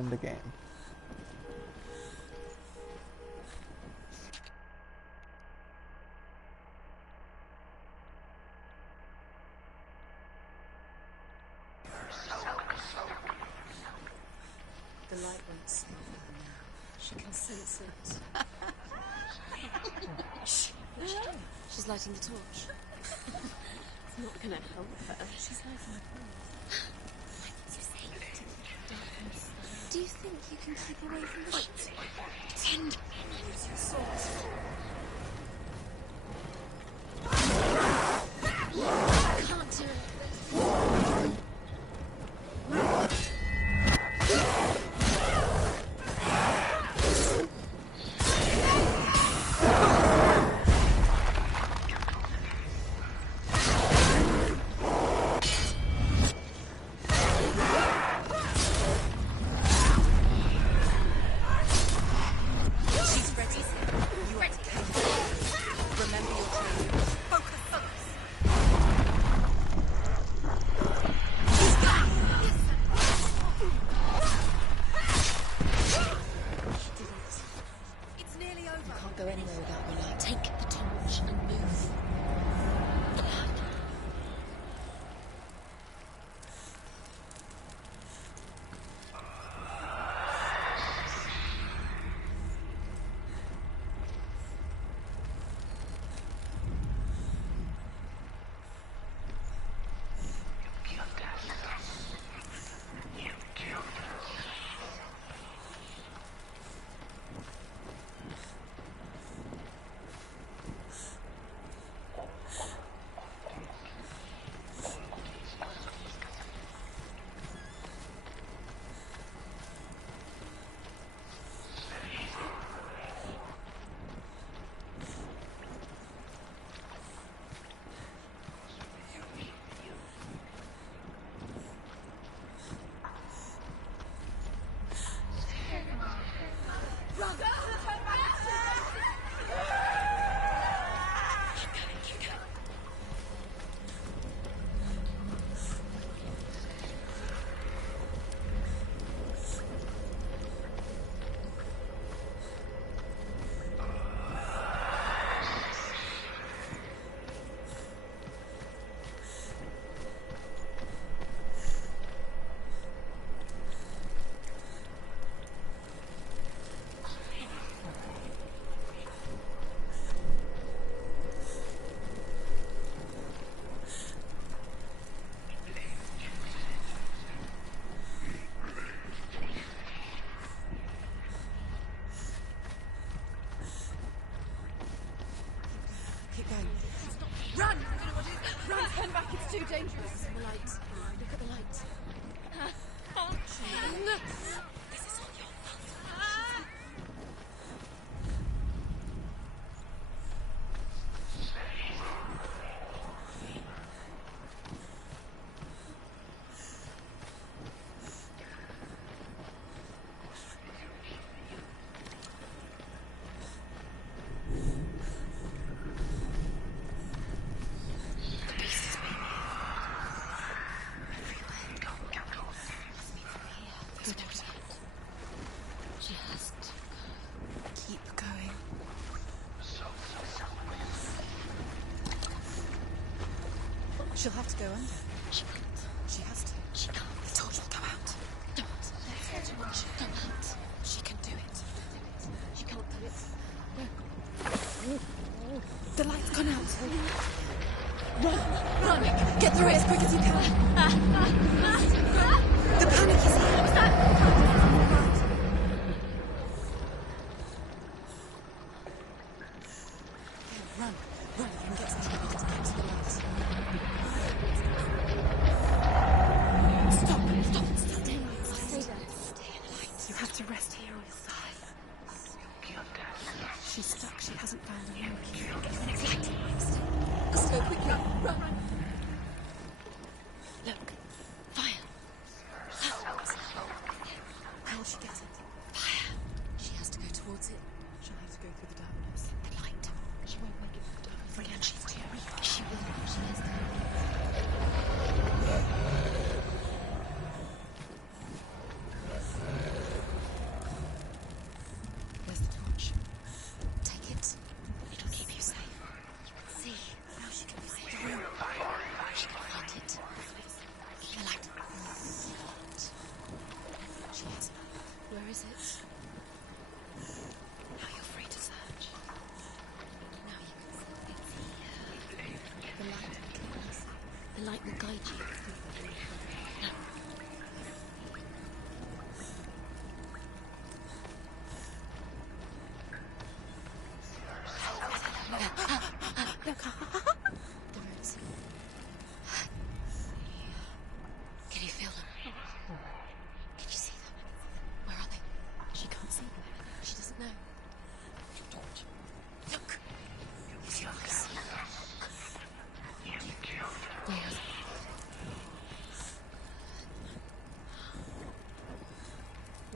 end the game. The light won't smother her now. She can sense it. Shh. What's she doing? She's lighting the torch. It's not gonna help her. She's lighting the torch. Do you think you can keep away from the light? Pretend. Use your sword. I can't do it. Run! Run! Turn back, it's too dangerous. The light. Look at the light. This is all your fault. She'll have to go under. She can't. She has to. She can't. The torch will go out. Don't let her torch go out. She can do it. She can't do it. The light's gone out. Run! Run! Get through it as quick as you can. The panic is here. What's that? Run! Run and get to the light. Get to the light. Stop! Stop! Stay in the light. Stay there. Stay in the light. You have to rest here on your side. She's stuck. She hasn't found a room. Get to the next light. Let's go quickly. Run! Look. Fire. How will she get it? Fire. She has to go towards it. She'll have to go through the darkness. The light. She won't make it through the darkness. Forget she's clear. She will. She has to.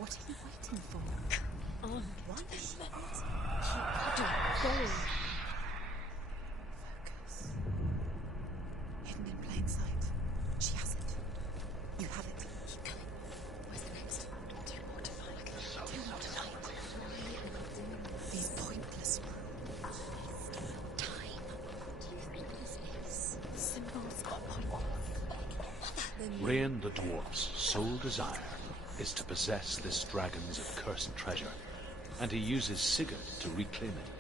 What are you waiting for? On. Why is she not? Go. Focus. Hidden in plain sight. She has it. You have it. Keep going. Where's the next? Too mortified. Too mortified. Be pointless. Time. What do you think this is? Symbols are pointless. Rain the dwarf's sole desire is to possess this dragon's accursed treasure, and he uses Sigurd to reclaim it.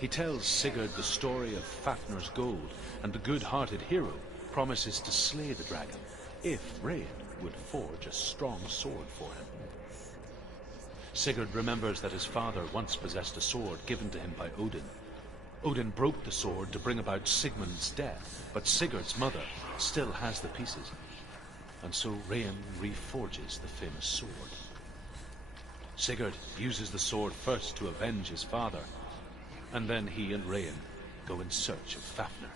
He tells Sigurd the story of Fafnir's gold, and the good-hearted hero promises to slay the dragon if Rain would forge a strong sword for him. Sigurd remembers that his father once possessed a sword given to him by Odin. Odin broke the sword to bring about Sigmund's death, but Sigurd's mother still has the pieces. And so Rain reforges the famous sword. Sigurd uses the sword first to avenge his father, and then he and Rain go in search of Fafnir.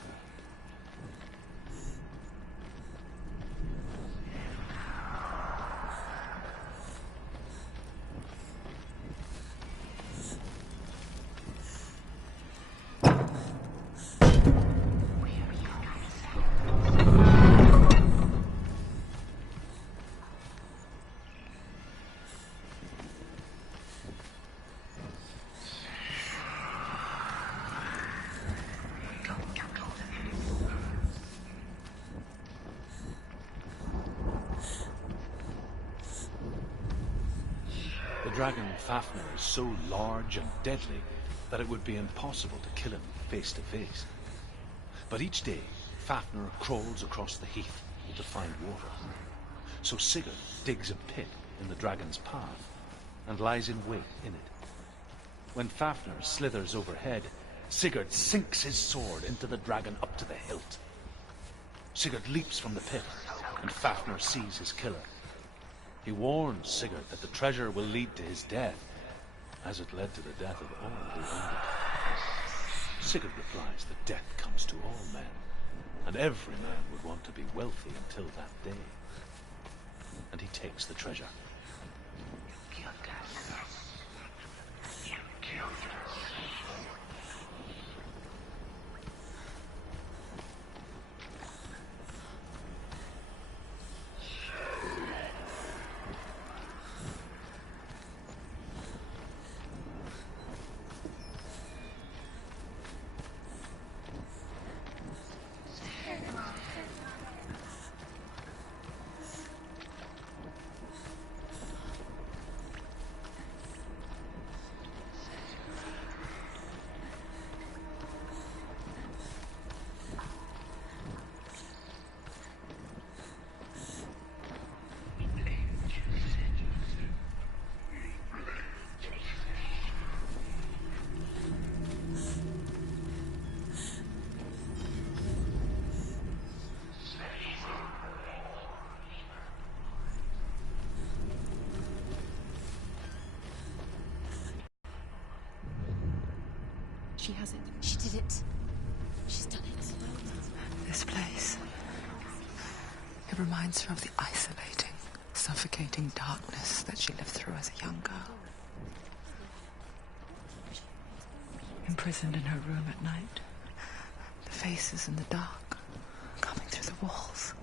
The dragon Fafnir is so large and deadly that it would be impossible to kill him face to face. But each day, Fafnir crawls across the heath to find water. So Sigurd digs a pit in the dragon's path and lies in wait in it. When Fafnir slithers overhead, Sigurd sinks his sword into the dragon up to the hilt. Sigurd leaps from the pit, and Fafnir sees his killer. He warns Sigurd that the treasure will lead to his death, as it led to the death of all who owned it. Sigurd replies that death comes to all men, and every man would want to be wealthy until that day. And he takes the treasure. She has it. She did it. She's done it. This place. It reminds her of the isolating, suffocating darkness that she lived through as a young girl. Imprisoned in her room at night. The faces in the dark, coming through the walls.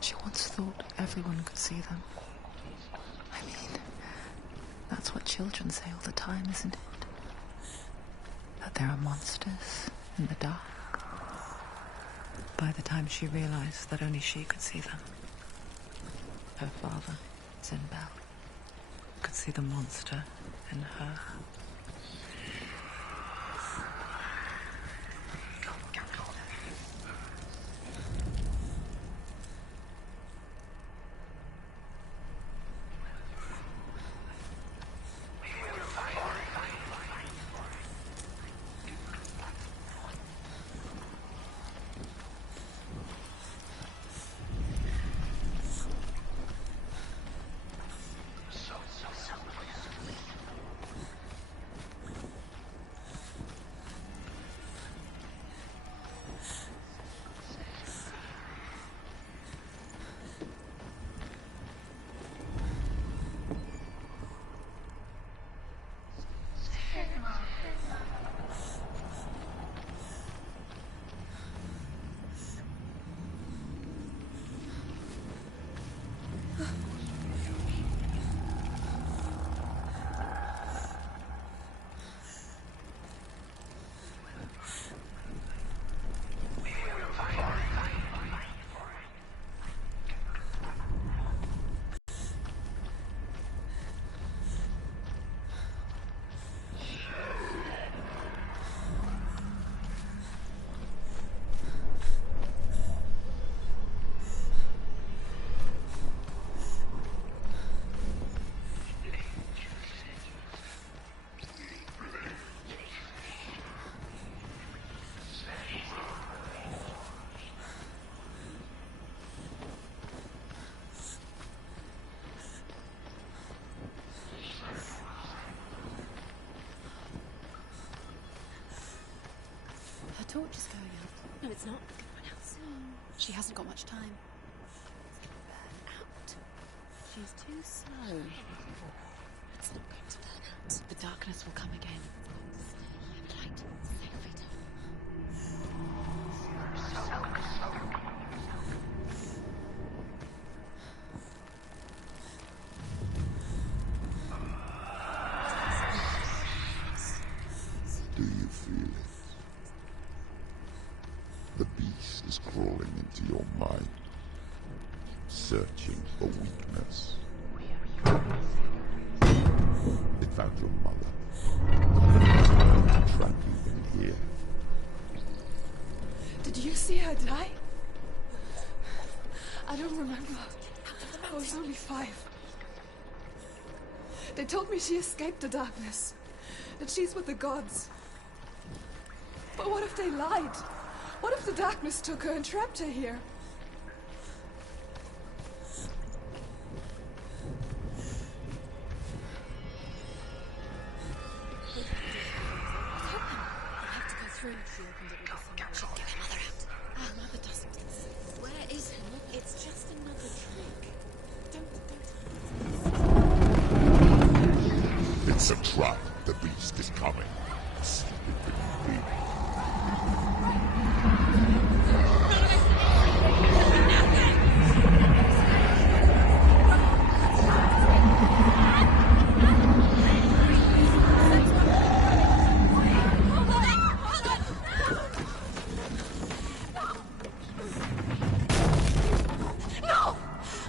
She once thought everyone could see them. I mean, that's what children say all the time, isn't it? That there are monsters in the dark. By the time she realized that only she could see them, her father, Zinbel, could see the monster in her. torch is going out. No, it's not. It's going to run out soon. She hasn't got much time. It's going to burn out. She's too slow. It's not going to burn out. The darkness will come again. Light. Stay freedom. Do you feel it? The beast is crawling into your mind, searching for weakness. It found your mother, trapped you in here. Did you see her die? I don't remember. I was only 5. They told me she escaped the darkness, that she's with the gods. But what if they lied? What if the darkness took her and trapped her here? She opened it with a finger. She'll get her mother out. Her mother doesn't exist. Where is her mother? It's just another trick. Don't. It's a trap. The beast is coming. Slip beneath.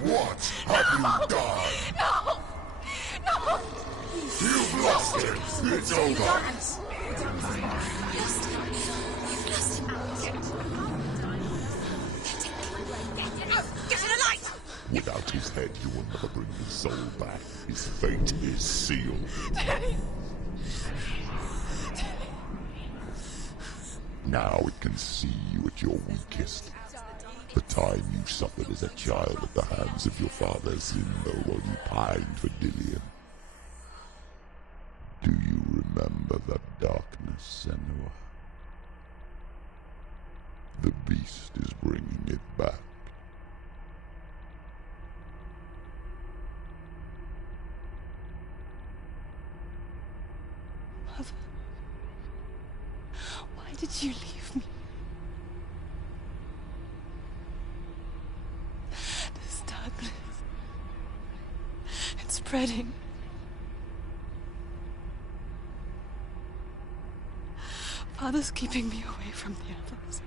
What have you done? No! You've lost it. It's over. Without his head, you will never bring his soul back. His fate is sealed. Daddy! Now it can see you at your weakest. The time you suffered as a child at the hands of your father Zinno while you pined for Dillion. Do you remember that darkness, Senua? The beast is bringing it back. Mother, why did you leave me? This darkness, it's spreading. Father's keeping me away from the others.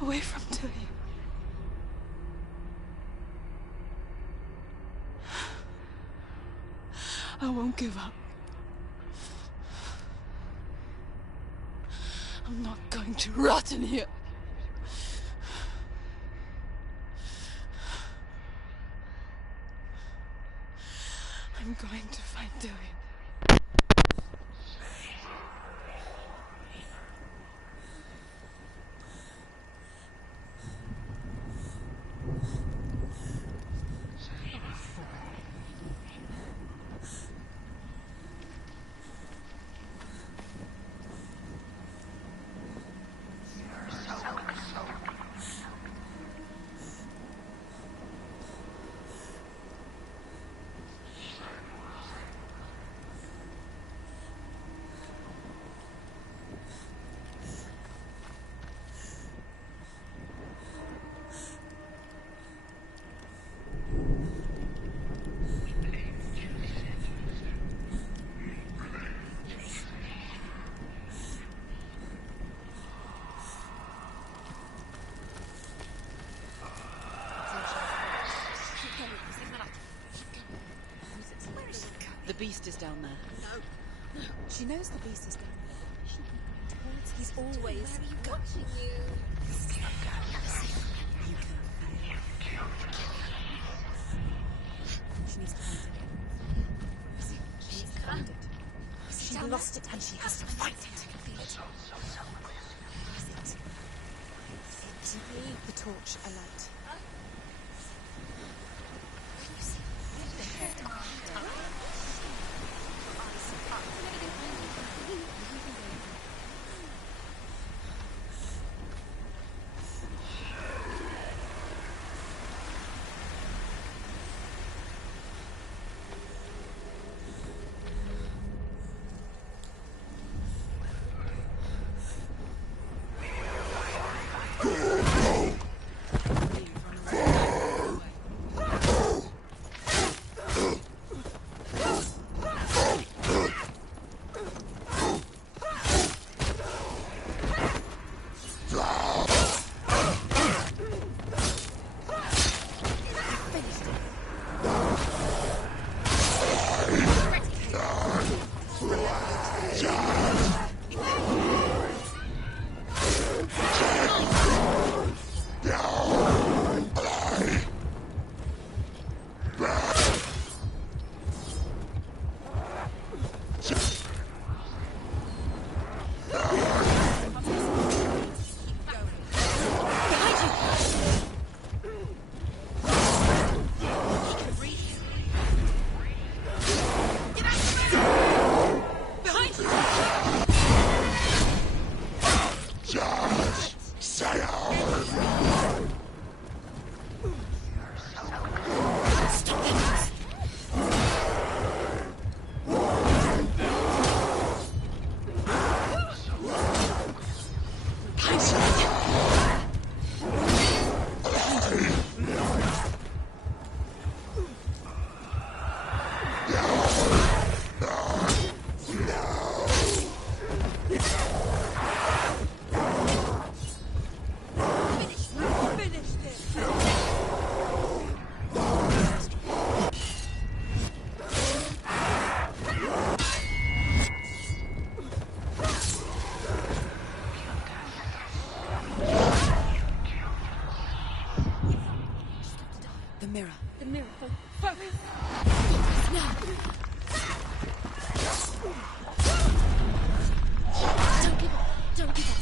Away from Dillion. I won't give up. I'm not going to rot in here. I'm going to find Dillion. The beast is down there. No. She knows the beast is down there. She's going towards. He's always watching you. You can fail. She needs to find it. She needs to find it. She lost it and she has to find it. I can feel it. The torch alight. mirror. The mirror. Focus. Focus now. Don't give up. Don't give up.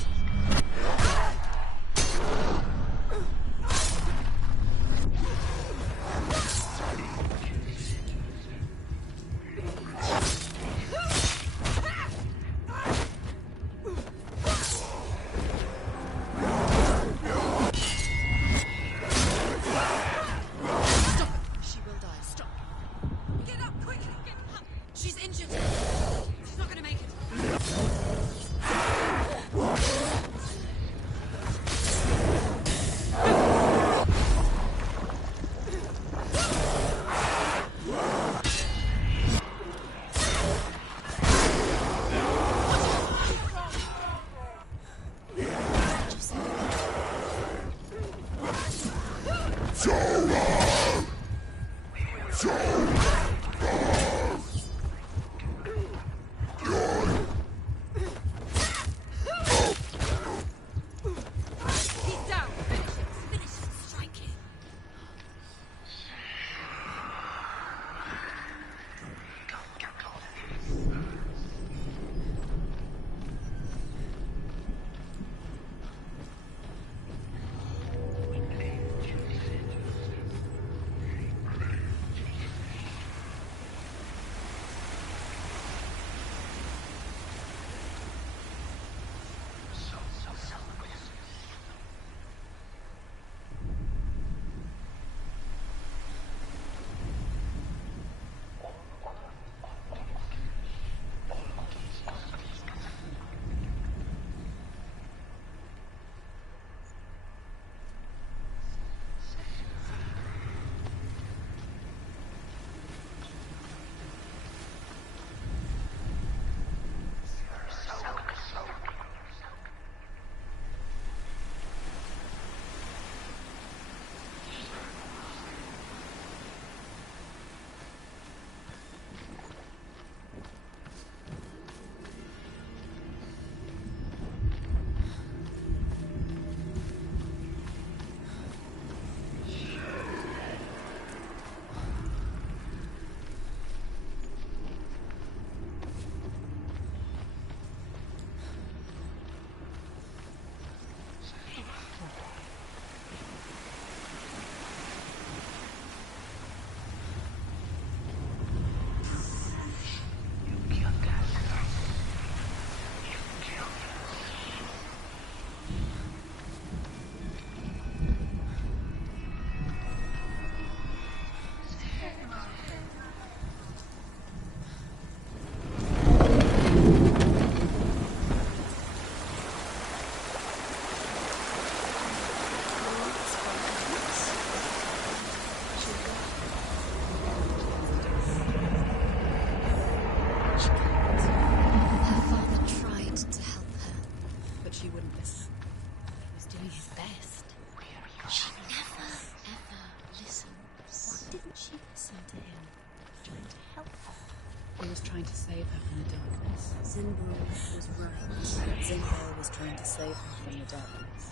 Trying to save her from the darkness. Zinbro was right. Zinbro was trying to save her from the darkness.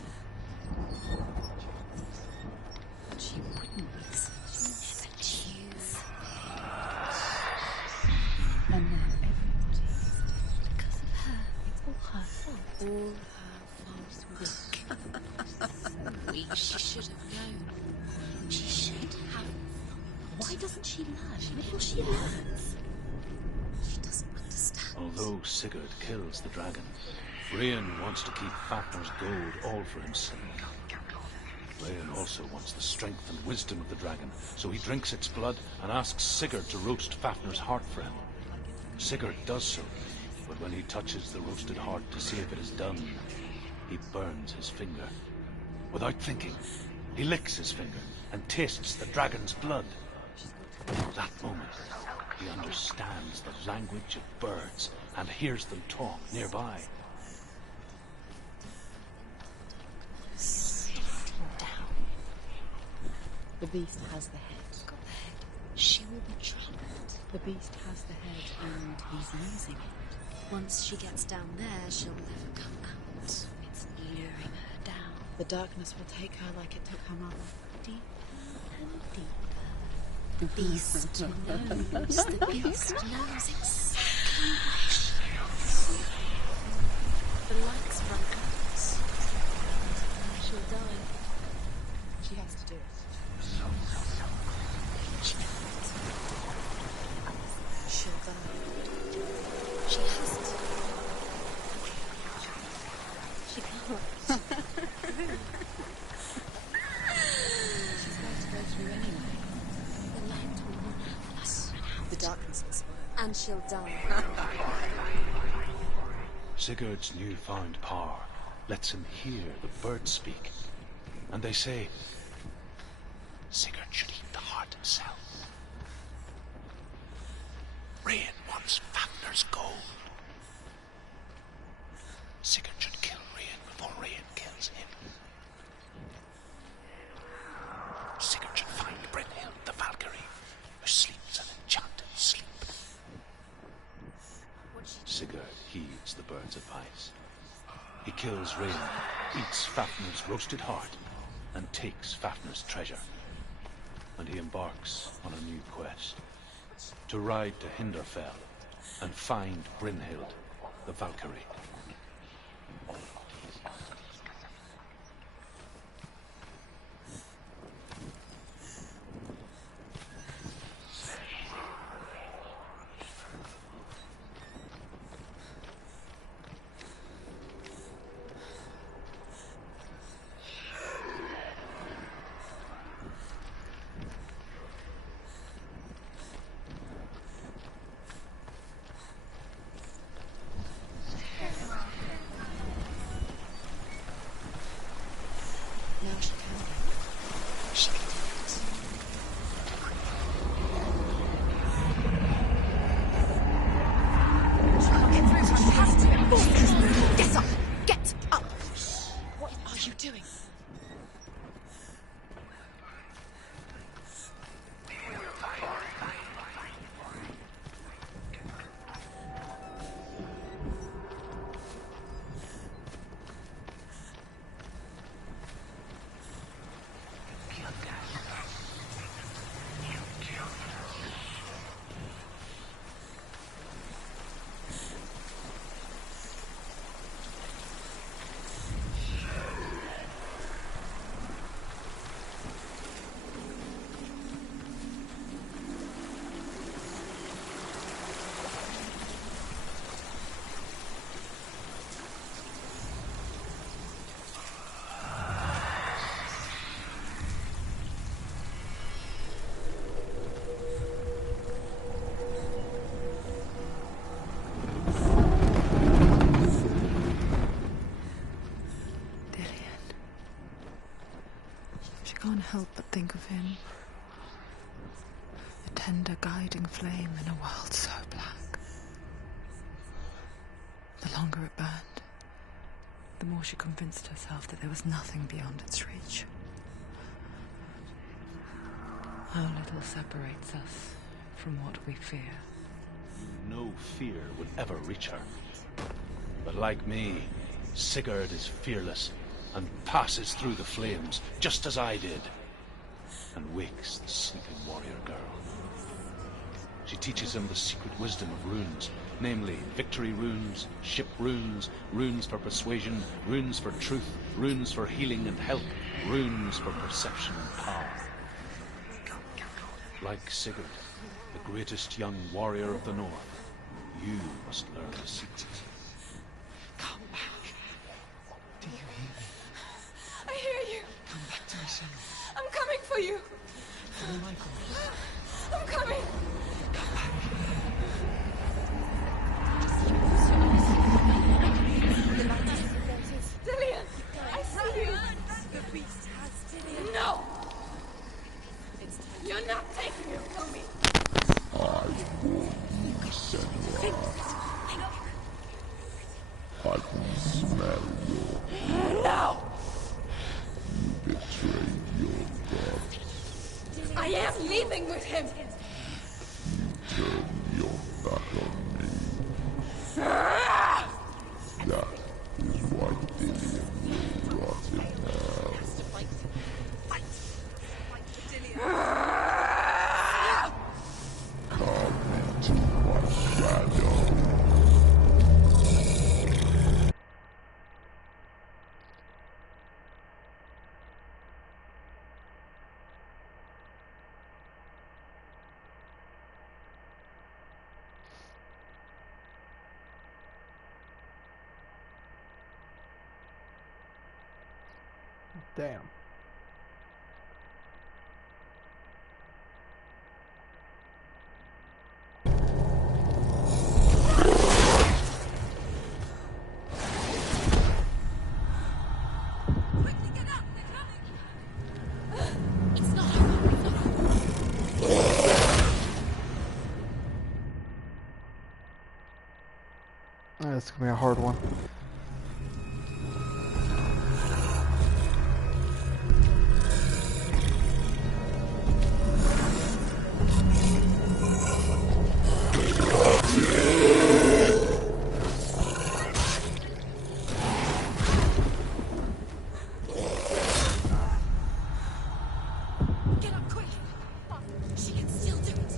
But she wouldn't listen. She never choose. And now everybody is dead. Because of her. It's all her fault. All her fault. So weak. She should have known. She should have. Why doesn't she learn? Maybe she learns. Although Sigurd kills the dragon, Rian wants to keep Fafnir's gold all for himself. Rian also wants the strength and wisdom of the dragon, so he drinks its blood and asks Sigurd to roast Fafnir's heart for him. Sigurd does so, but when he touches the roasted heart to see if it is done, he burns his finger. Without thinking, he licks his finger and tastes the dragon's blood. At that moment, he understands the language of birds and hears them talk nearby. Down. The beast has the head. Got the head. She will be trapped. The beast has the head and he's using it. Once she gets down there, she'll never come out. It's luring her down. The darkness will take her like it took her mother. Deep and deeper. The beast knows. The beast knows exactly where she is. The lights run out. She'll die. She has to do it. She can't. She'll die. She has to. She can't. She's going to go through anyway. The light will run out. The darkness will spoil. And she'll die. Sigurd's newfound power lets him hear the birds speak. And they say, Sigurd should eat the heart himself. Rain wants Fafnir's gold. Sigurd should kill Rain before Rain kills him. Sigurd should find Brynhild the Valkyrie, who sleeps an enchanted sleep. Sigurd heeds the bird's advice. He kills Rain, eats Fafnir's roasted heart, and takes Fafnir's treasure. And he embarks on a new quest, to ride to Hinderfell and find Brynhild the Valkyrie. Now she can go. She can do it. Get up! Get up! What are you doing? Can't help but think of him. A tender guiding flame in a world so black. The longer it burned, the more she convinced herself that there was nothing beyond its reach. How little separates us from what we fear. No fear would ever reach her. But like me, Sigurd is fearless and passes through the flames, just as I did, and wakes the sleeping warrior girl. She teaches him the secret wisdom of runes, namely victory runes, ship runes, runes for persuasion, runes for truth, runes for healing and help, runes for perception and power. Like Sigurd, the greatest young warrior of the North, you must learn the secret. Come back. Do you hear me? I hear you. Come back to me, Senua. I'm coming for you. Follow my voice. I'm coming. Come back. Dillian, I see you. The beast has Dillian. No. You're not taking him from me. I warn you, Senua. I can smell your... No. You betrayed your god. I am leaving with him. Turn your back on me. That is why Dillian will rot in hell. Damn. It's gonna be a hard one. Get up quick! She can still do it!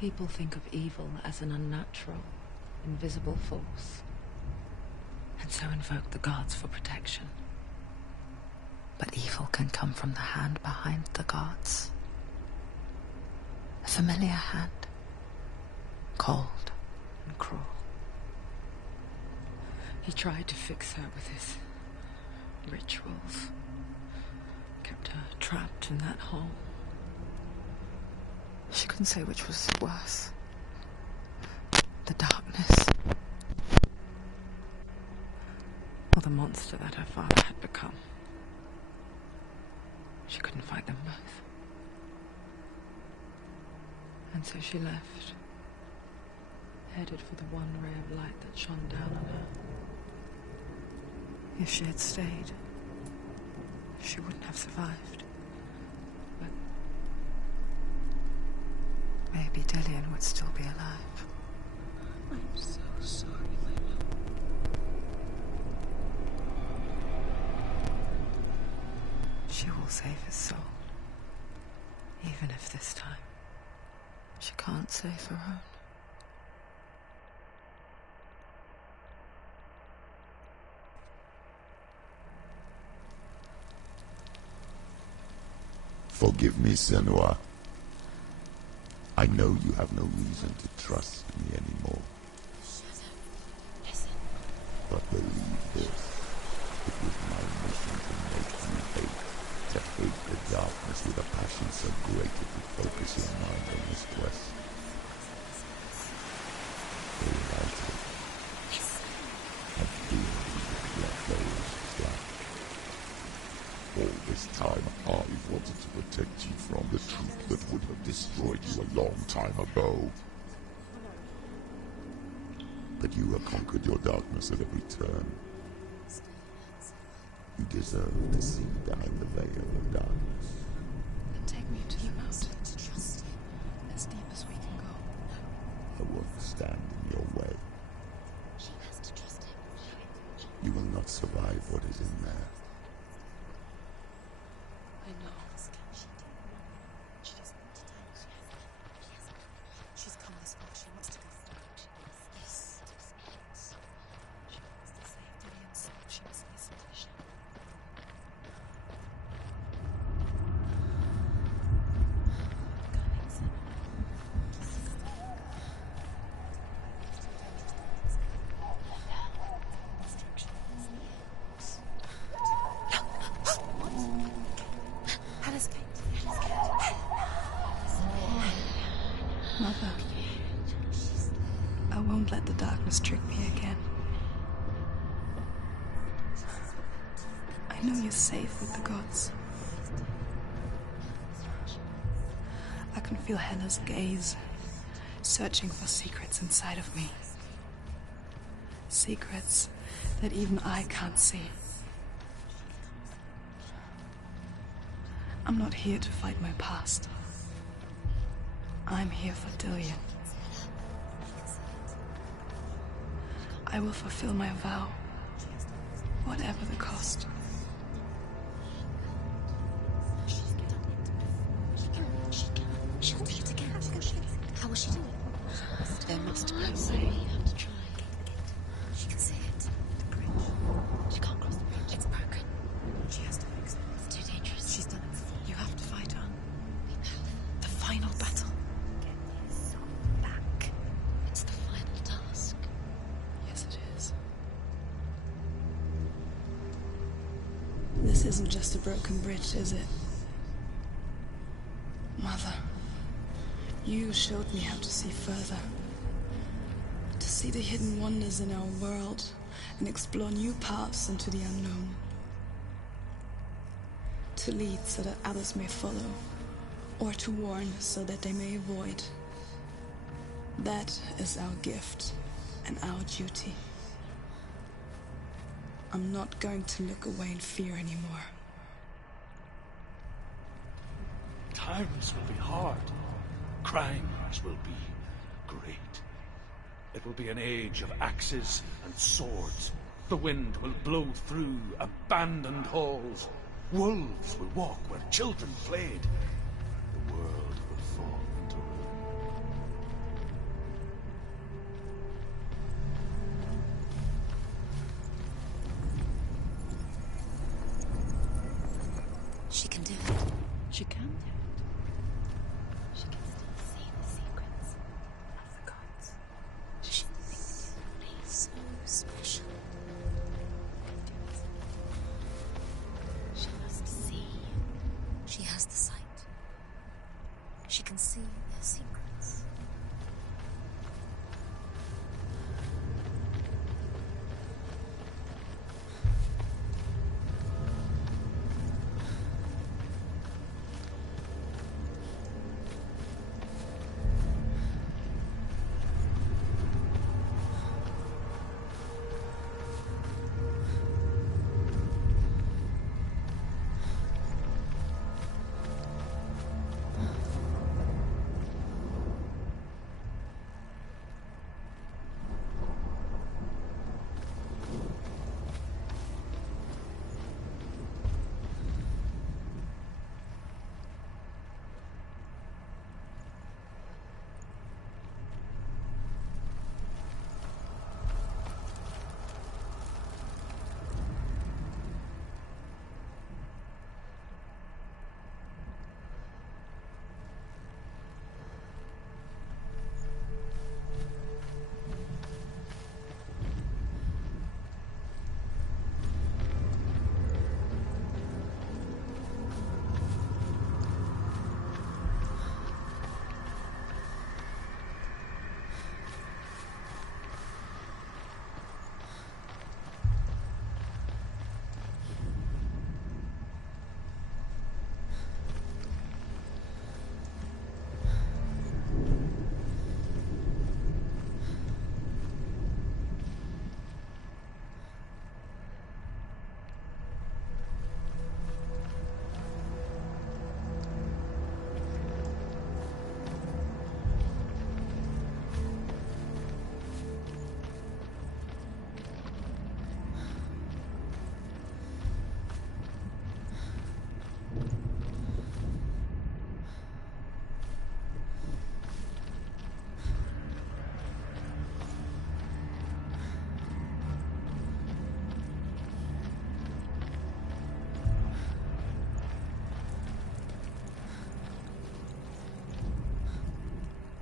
People think of evil as an unnatural, invisible force, and so invoke the gods for protection. But evil can come from the hand behind the gods. A familiar hand, cold and cruel. He tried to fix her with his rituals, kept her trapped in that hole. She couldn't say which was worse. The darkness. Or the monster that her father had become. She couldn't fight them both. And so she left, headed for the one ray of light that shone down on her. If she had stayed, she wouldn't have survived. But maybe Dillian would still be alive. I'm so sorry, my love. She will save his soul. Even if this time she can't save her own. Forgive me, Senua. I know you have no reason to trust me anymore. Listen. But believe this, it was my mission to make you hate the darkness with a passion so great it would focus your mind on this quest. Delighted. I feel your those black. All this time I wanted to protect you from the truth that would have destroyed you a long time ago. But you have conquered your darkness at every turn. You deserve to see behind the veil of darkness. And take me to the mountain. As deep as we can go. I won't stand in your way. She has to trust him. You will not survive what is in there. I know. She doesn't want to die. She's come this far. She wants to go forward. Yes. She wants to save Dillian's soul. She must listen to Shem. Hannah's gate. Mother, I won't let the darkness trick me again. I know you're safe with the gods. I can feel Hela's gaze, searching for secrets inside of me. Secrets that even I can't see. I'm not here to fight my past. I'm here for Dillian. I will fulfill my vow, whatever the cost. She'll do it again. How will she do it? There must be a So way. you have to try. She can see it. The bridge. She can't cross the bridge. It's broken. She has to fix it. It's too dangerous. She's done it before. You have to fight on. Be powerful. The final battle. Get his soul back. It's the final task. Yes, it is. This isn't just a broken bridge, is it? Mother, you showed me how to see further. To see the hidden wonders in our world and explore new paths into the unknown. To lead so that others may follow, or to warn so that they may avoid. That is our gift and our duty. I'm not going to look away in fear anymore. Times will be hard. Crimes will be great. It will be an age of axes and swords. The wind will blow through abandoned halls. Wolves will walk where children played. The world will fall into ruin. She can do it. She can do it. She can still see the secrets of the gods. She thinks he's so special. She must see. She has the sight. She can see their secrets.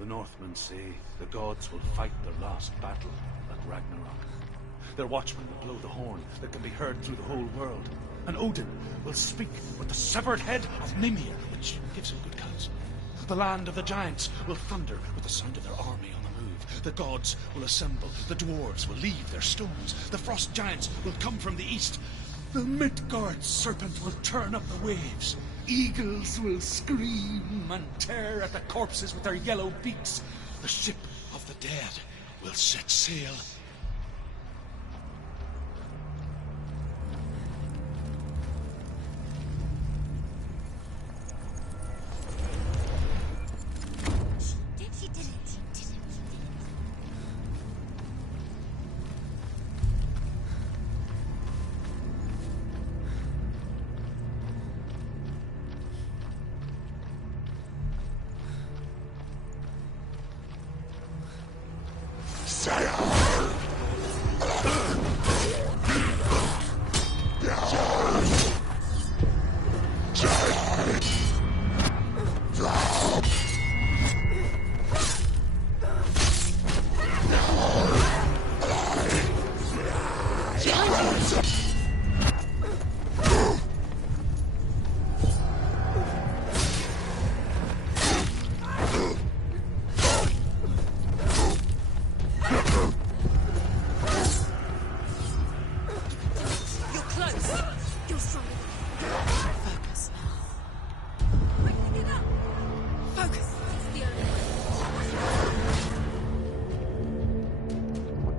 Northmen say the gods will fight their last battle at Ragnarok. Their watchmen will blow the horn that can be heard through the whole world. And Odin will speak with the severed head of Mimir, which gives him good counsel. The land of the giants will thunder with the sound of their army on the move. The gods will assemble. The dwarves will leave their stones. The frost giants will come from the east. The Midgard serpent will turn up the waves. Eagles will scream and tear at the corpses with their yellow beaks. The ship of the dead will set sail. She did it.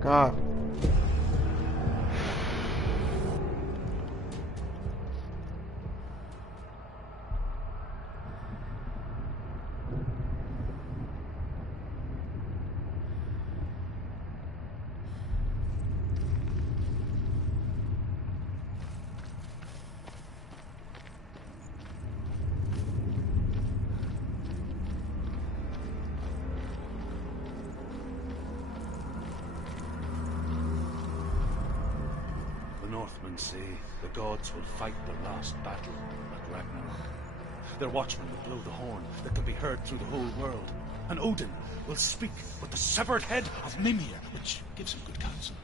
God. Northmen say the gods will fight their last battle at Ragnarok. Their watchmen will blow the horn that can be heard through the whole world. And Odin will speak with the severed head of Mimir, which gives him good counsel.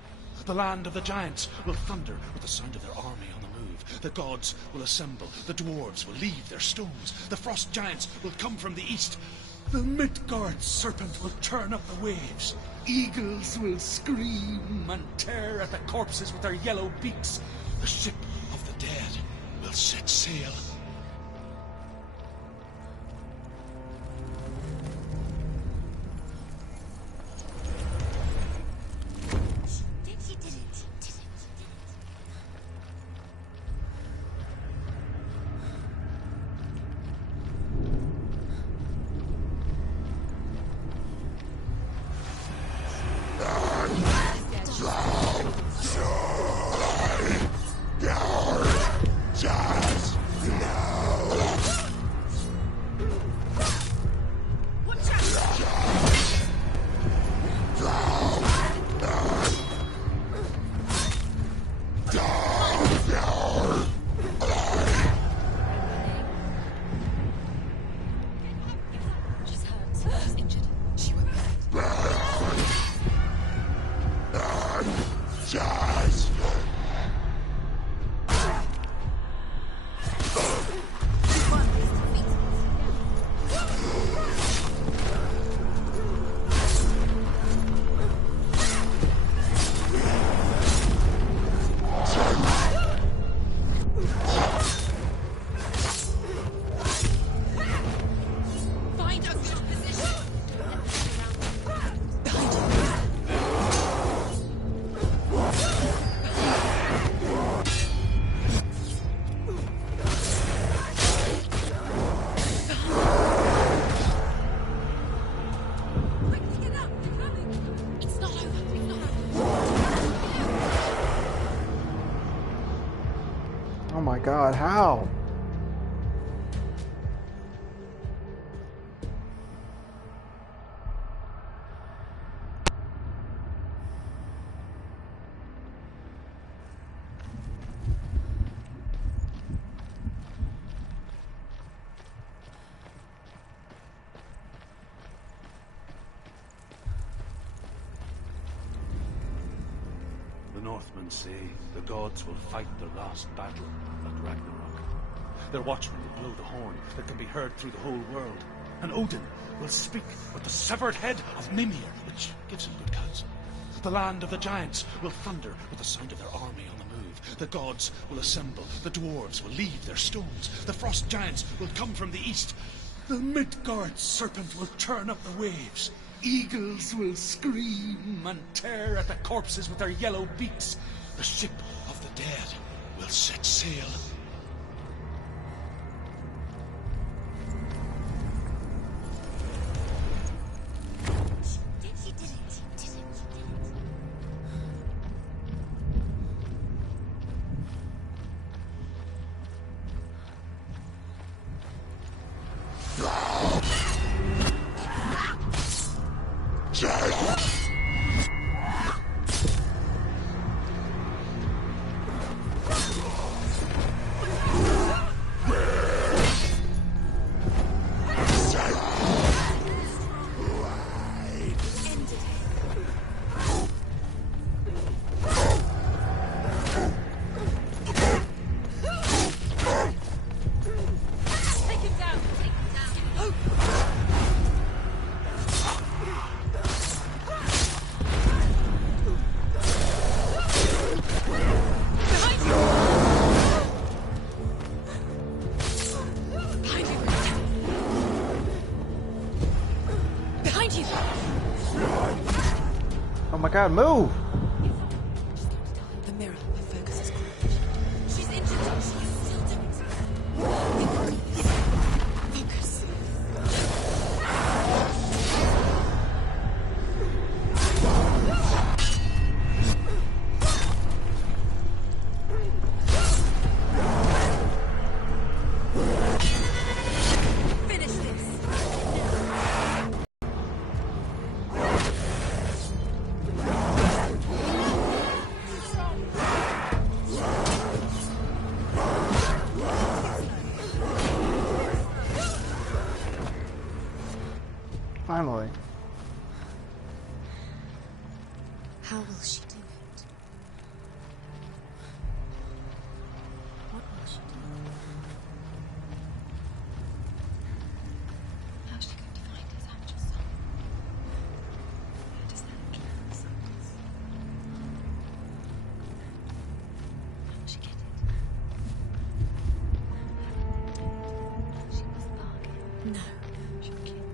The land of the giants will thunder with the sound of their army on the move. The gods will assemble. The dwarves will leave their stones. The frost giants will come from the east. The Midgard serpent will turn up the waves. Eagles will scream and tear at the corpses with their yellow beaks. The ship of the dead will set sail. She did it. Oh my God, how? Northmen say the gods will fight their last battle at Ragnarok. Their watchmen will blow the horn that can be heard through the whole world. And Odin will speak with the severed head of Mimir, which gives him good counsel. The land of the giants will thunder with the sound of their army on the move. The gods will assemble. The dwarves will leave their stones. The frost giants will come from the east. The Midgard serpent will churn up the waves. Eagles will scream and tear at the corpses with their yellow beaks. The ship of the dead will set sail. She did it. She did it. Take him down. Take him down. Oh. Behind you! Oh my god, move! The mirror where Fergus is crouched. She's injured. She's still doing Focus. Finish this. Finally. How will she do it? What will she do? How's she going to find his actual son? Where does that kill son? How will she get it? She must bargain. No, She'll kill.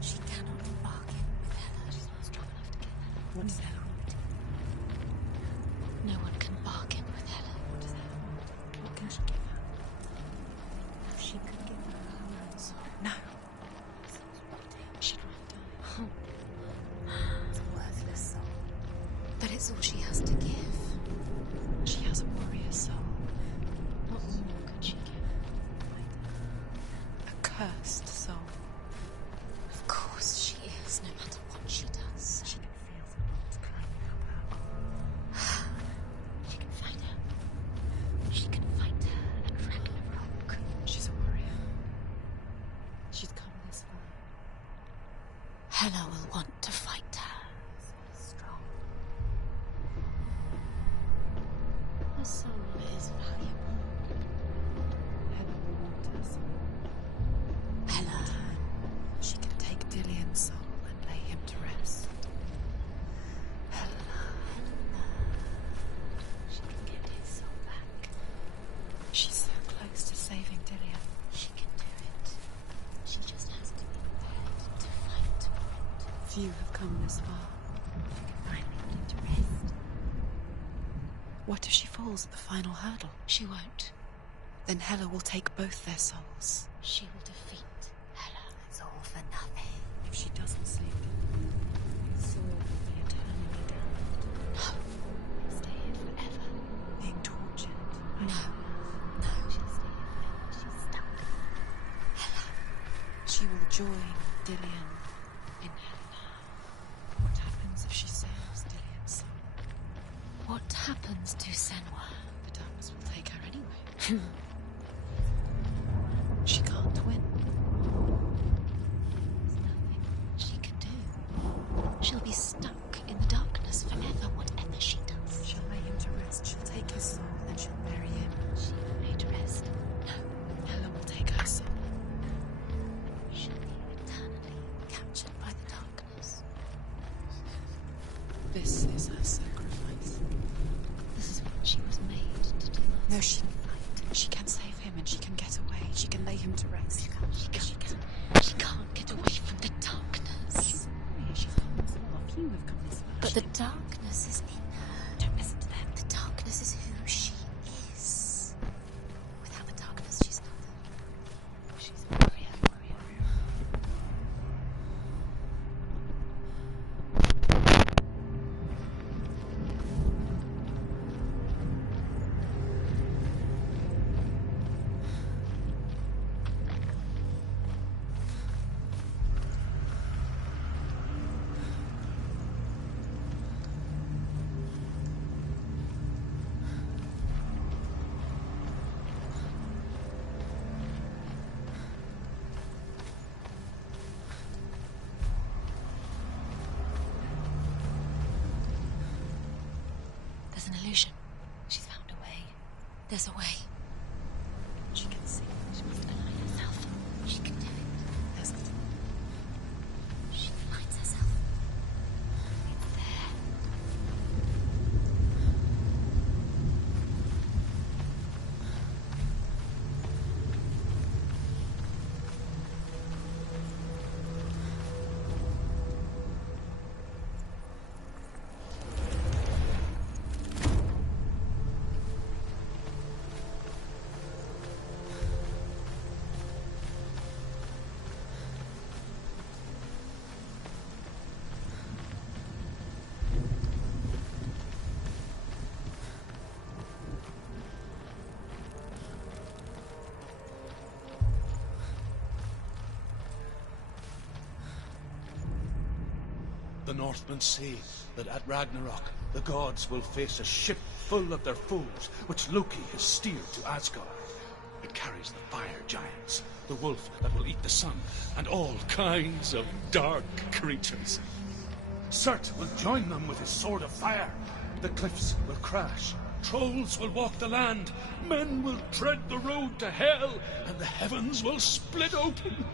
she cannot bargain with Hela. She's not strong enough to get her. What does Hela want? No one can bargain with Hela. What does that want? What can she give her? If she could give her her own soul, No. She'd rather die. it's a worthless soul. But it's all she has to give. She has a warrior soul. What more could she give? A cursed soul. Of course she is, no matter what she does. She can feel the wolves climbing up her. She can find her. She can fight her at Ragnarok. She's a warrior. She's come this far. Hela will want to fight her. Strong. Her soul is valuable. Hela will want her soul. Hela, She can take Dillion's soul and lay him to rest. she can get his soul back. She's so close to saving Dillion. She can do it. She just has to be prepared to fight for it. Few have come this far. She can finally get to rest. What if she falls at the final hurdle? She won't. Then Hela will take both their souls. She will defeat Hela. It's all for nothing. If she doesn't save them, his soul will be eternally damned. No. Stay here forever. Being tortured. No. No. She'll stay here forever. She's stuck. Hela. She will join Dillion in Helena. What happens if she saves Dillion's soul? What happens to Senua? The darkness will take her anyway. She can't win. There's nothing she can do. She'll be stuck in the darkness forever, whatever she does. She'll lay This is her sacrifice. This is what she was made to do. No, she can save him and she can get away. She can lay him to rest. She can't get away from the darkness. She's come this far. You have come this far. But the darkness is in her. Don't listen to them. The darkness is who she is. Without the darkness, she's nothing. She's a warrior. There's an illusion. She's found a way. There's a way. She can see. She must align herself. She can do it. There's nothing. She aligns herself. It's there. The Northmen say that at Ragnarok, the gods will face a ship full of their foes, which Loki has steered to Asgard. It carries the fire giants, the wolf that will eat the sun, and all kinds of dark creatures. Surt will join them with his sword of fire. The cliffs will crash. Trolls will walk the land. Men will tread the road to hell, and the heavens will split open.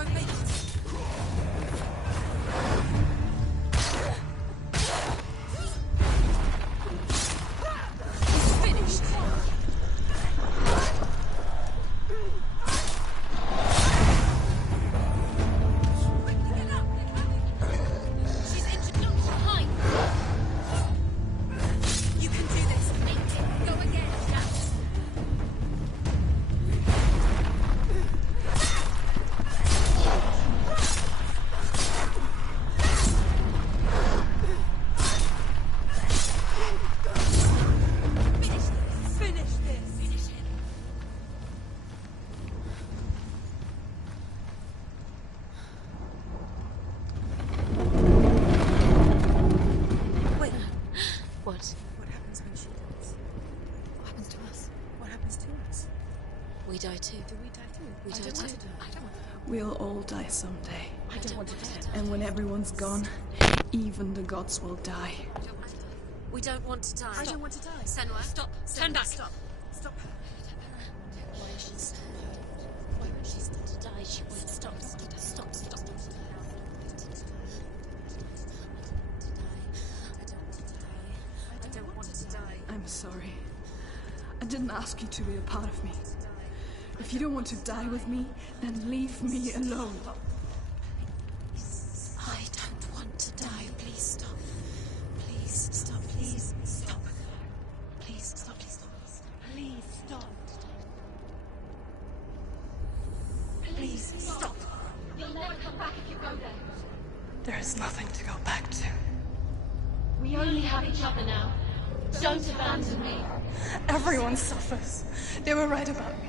won't make us. He's finished. Quickly get up. She's injured. Look behind. You can do this. Make it. Go again. Yes. Finish this. Finish him. Wait. What? What happens when she dies? What happens to us? What happens to us? We die too. Do we die too? We I die don't too. want to die. I don't want to die. We'll all die someday. I don't want to die. And when everyone's gone, even the gods will die. We don't want to die. I don't want to die. Senua, stop. Turn back. Stop. Stop. Why is she so hurt? Why won't she stop to die? She won't stop. Stop. I don't want to die. I'm sorry. I didn't ask you to be a part of me. If you don't want to die with me, then leave me alone. I don't want to die. Please stop. Please stop. Please stop. Please stop. Please stop. Please stop. Please stop. You'll never come back if you go there. There is nothing to go back to. We only have each other now. Don't abandon me. Everyone suffers. They were right about me.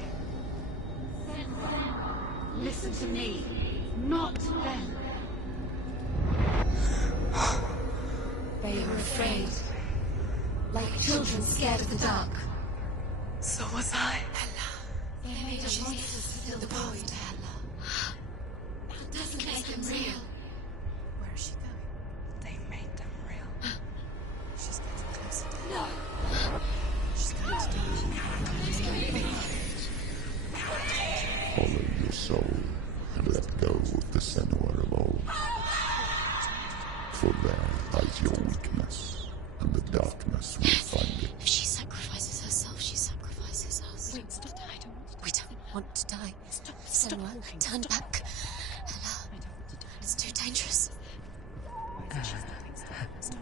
Listen to me, not them. They were afraid. Like children scared of the dark. So was I. They made a monster to fill the void. That doesn't make them real. Where is she going? They made them real. She's getting closer. No. She's going to die. Follow your soul and let go of the Senua of old. For there lies your weakness, and the darkness will find it. If she sacrifices herself, she sacrifices us. Wait, stop. I don't want to die. We don't want to die. Stop Senua, walking. turn back. Ella, I don't want to die. it's too dangerous. Why is it she's nothing? Stop.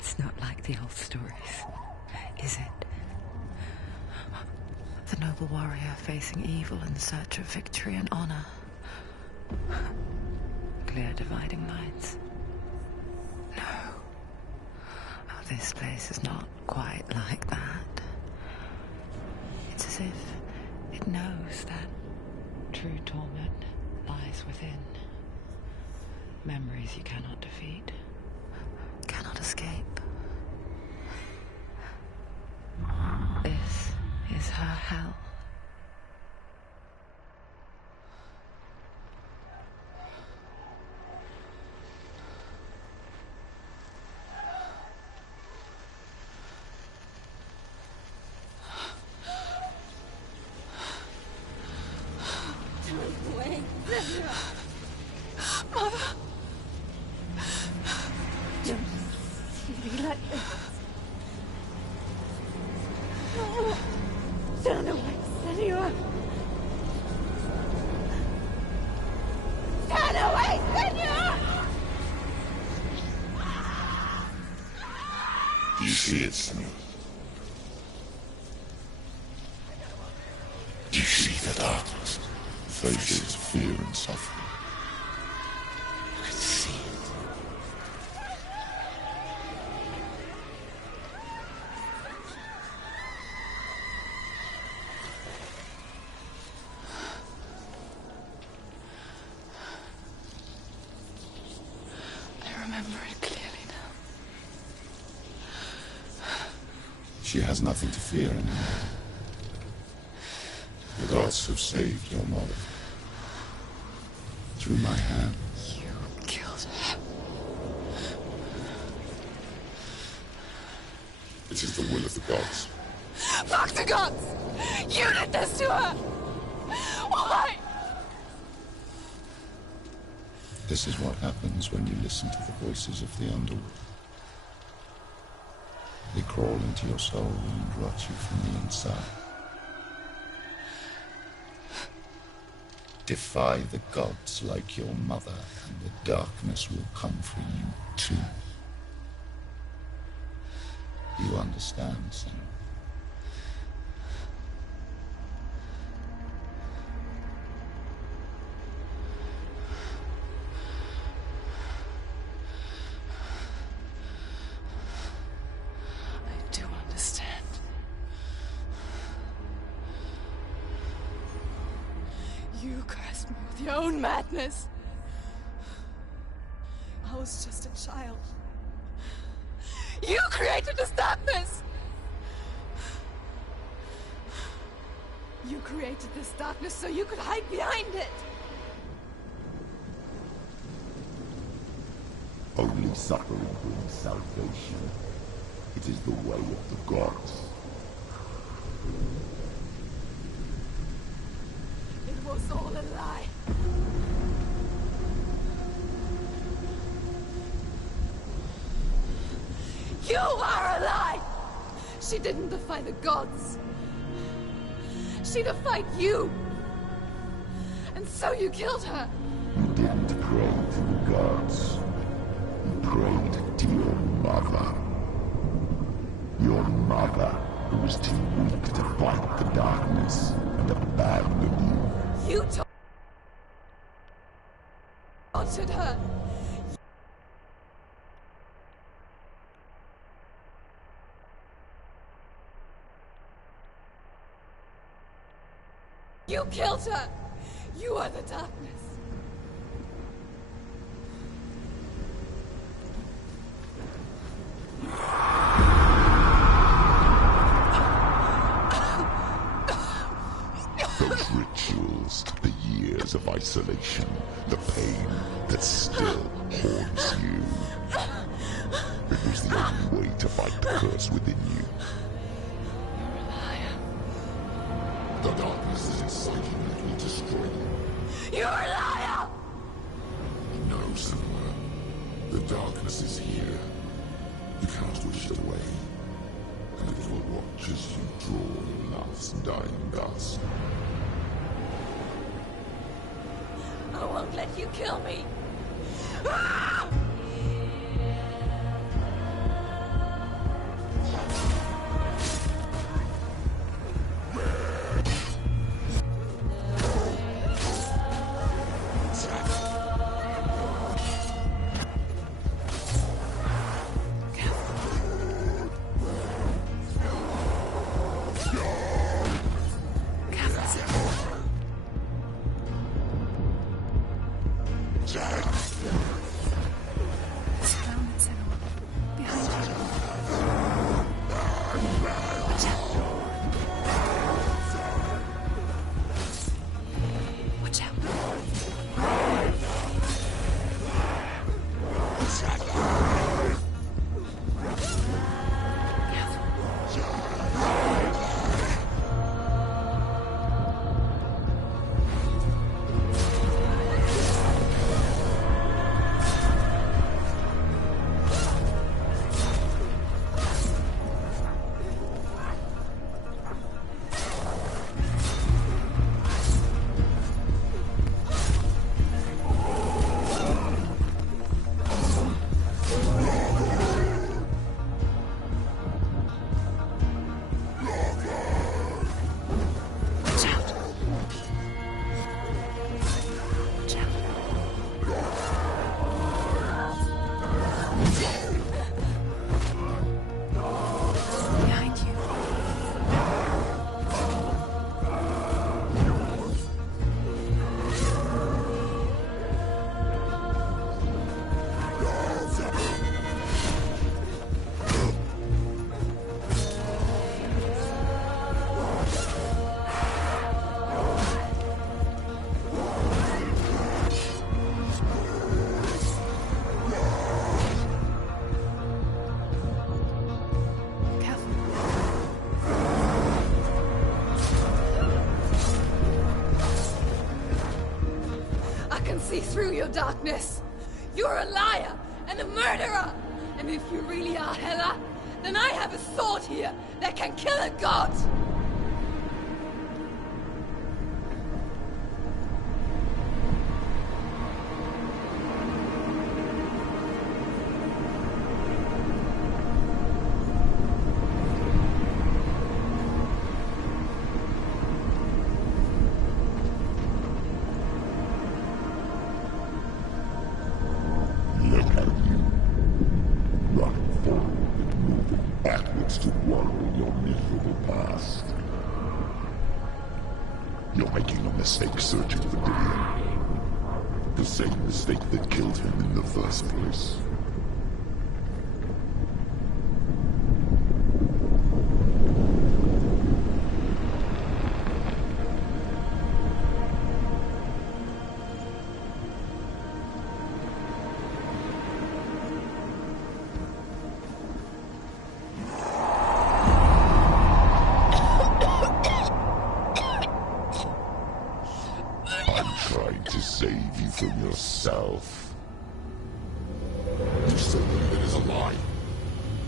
It's not like the old stories, is it? The noble warrior facing evil in search of victory and honor. Clear dividing lines. No. Oh, this place is not quite like that. It's as if it knows that true torment lies within. Memories you cannot defeat, cannot escape. This is her hell. Turn away, Senua! Turn away, Senua! Do you see it, Senua? Do you see the darkness? Faces fear and suffering. I can see it. I remember it clearly now. She has nothing to fear anymore. The gods have saved your mother. Through my hand. You killed her. It is the will of the gods. Fuck the gods! You did this to her! Why? This is what happens when you listen to the voices of the underworld. They crawl into your soul and rot you from the inside. Defy the gods like your mother, and the darkness will come for you too. You understand, Senua? I do understand. You cursed me with your own madness. I was just a child. You created this darkness! You created this darkness so you could hide behind it! Only suffering brings salvation. It is the way of the gods. It was all a lie. You are a lie! She didn't defy the gods. She defied you. And so you killed her. You didn't pray to the gods. You prayed to your mother. Your mother, who was too weak to fight the darkness and abandoned you. You tortured her. You killed her! You are the darkness! Those rituals, the years of isolation, the pain that still haunts you. It was the only way to fight the curse within you. You're a liar. The darkness is inside you and it will destroy you. You're a liar! No, Senua. The darkness is here. You cannot wish it away. And it will watch as you draw your last dying gasp. I won't let you kill me! Surrounded, Senua. Behind you. Watch out. through your darkness. You're a liar and a murderer. And if you really are Hela, then I have a sword here that can kill a god. To wallow your miserable past. You're making a mistake searching for Dillion. The same mistake that killed him in the first place. Save you from yourself. You still believe it is a lie?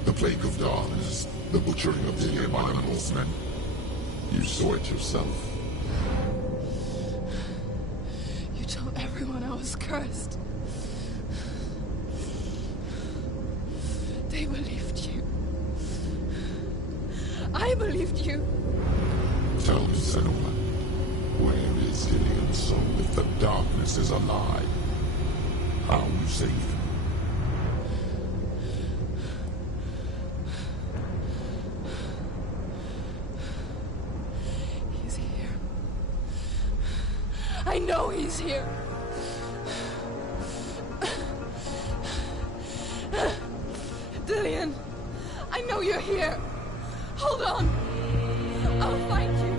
The plague of darkness, the butchering of Dillion by the Northmen. You saw it yourself. You told everyone I was cursed. They believed you. I believed you. Tell me, Senua. Where is Dillion's soul if the darkness is a lie? How you save him? He's here. I know he's here. Dillion, I know you're here. Hold on. I'll find you.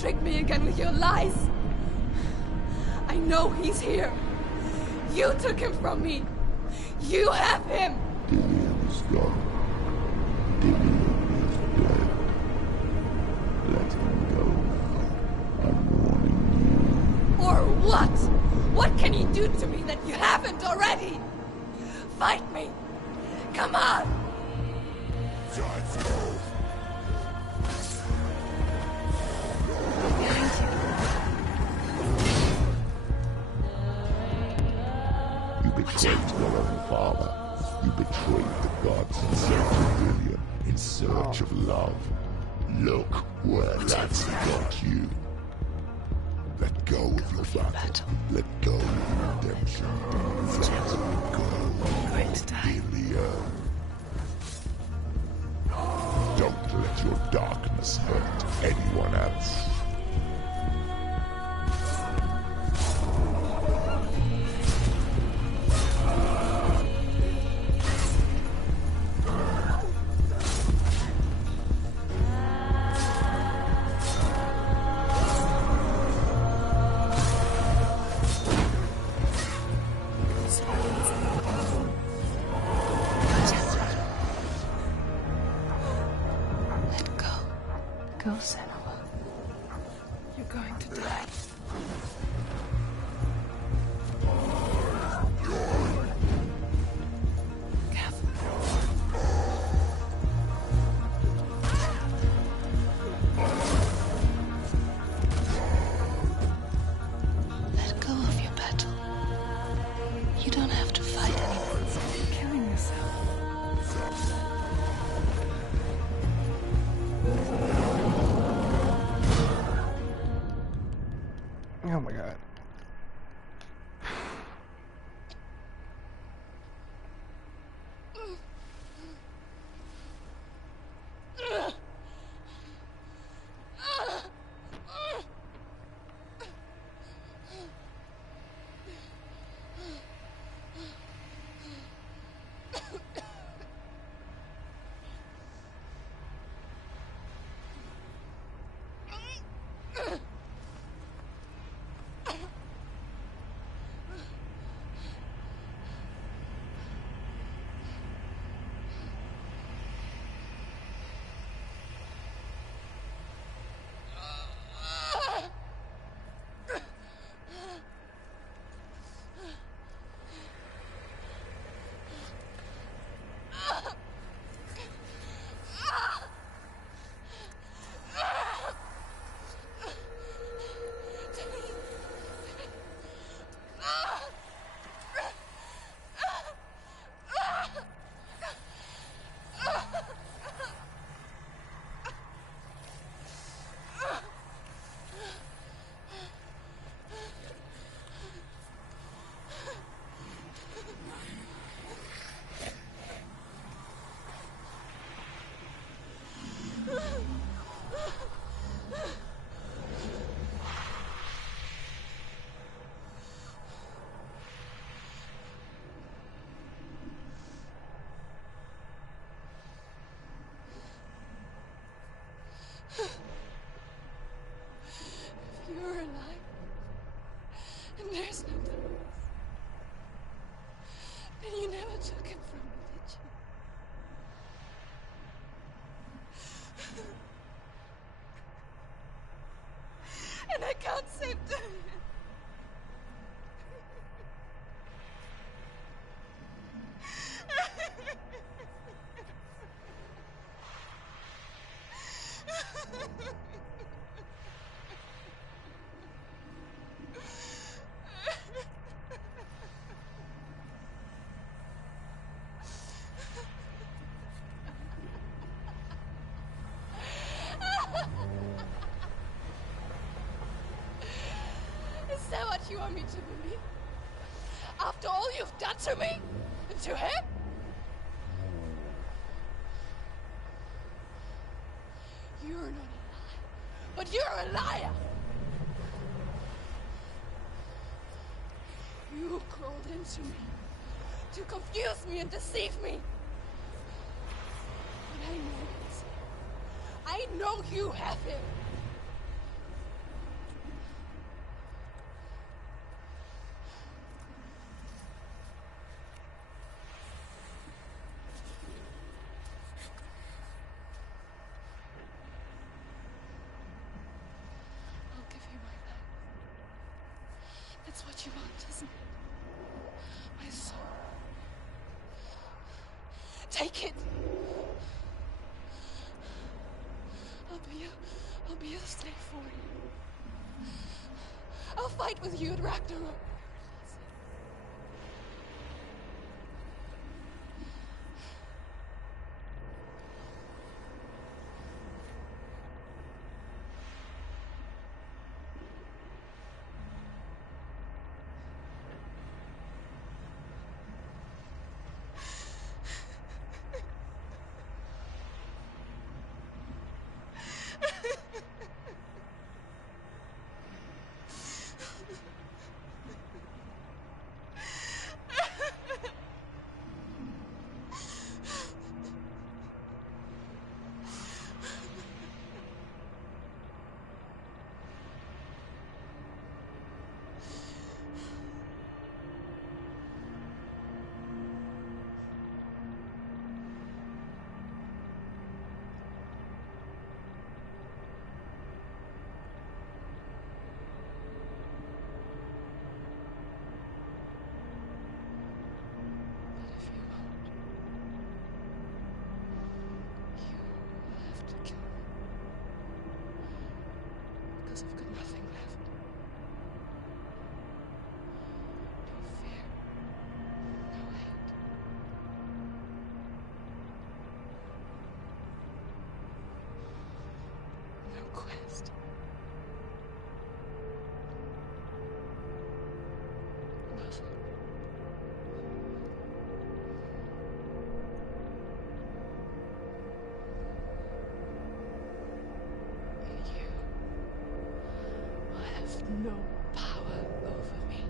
trick me again with your lies. I know he's here. You took him from me. You have him. Dillian is gone. Dillian is dead. Let him go now. I'm warning you. Or what? What can he do to me that you haven't already? Fight me. Come on. You betrayed your own father. You betrayed the gods in search of Dillian, in search of love. Look where that's got you. Let go of your battle. Let go of your redemption. Let go. Great to die. Dillian. Don't let your darkness hurt anyone else. Let go. Go, Senua. You're going to die. Careful. Let go of your battle. You don't have to fight anyone. You're killing yourself. Oh my god. You're alive. And there's no difference. And you never took him from me, did you? And I can't save Dillian. Is that what you want me to believe? After all you've done to me? And to him? You're not a liar, but you're a liar! You crawled into me to confuse me and deceive me. But I know this. I know you have him. Take it. I'll be your slave for you. I'll fight with you at Ragnarok. Because I've got nothing left. No fear. No hate. No quest. Nothing. No power over me.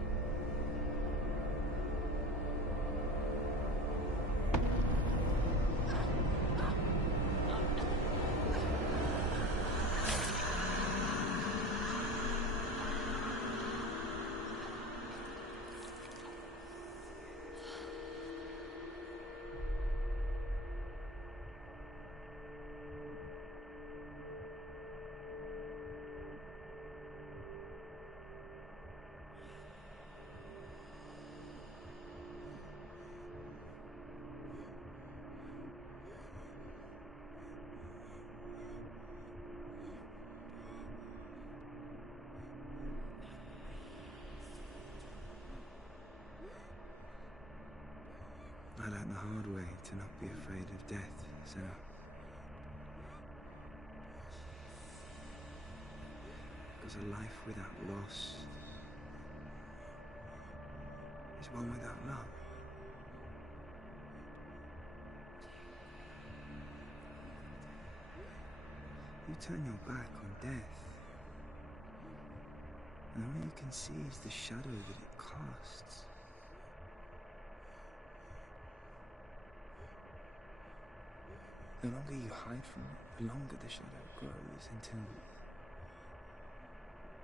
I learned the hard way to not be afraid of death, Senua. Because a life without loss is one without love. You turn your back on death, and all you can see is the shadow that it casts. The longer you hide from it, the longer the shadow grows until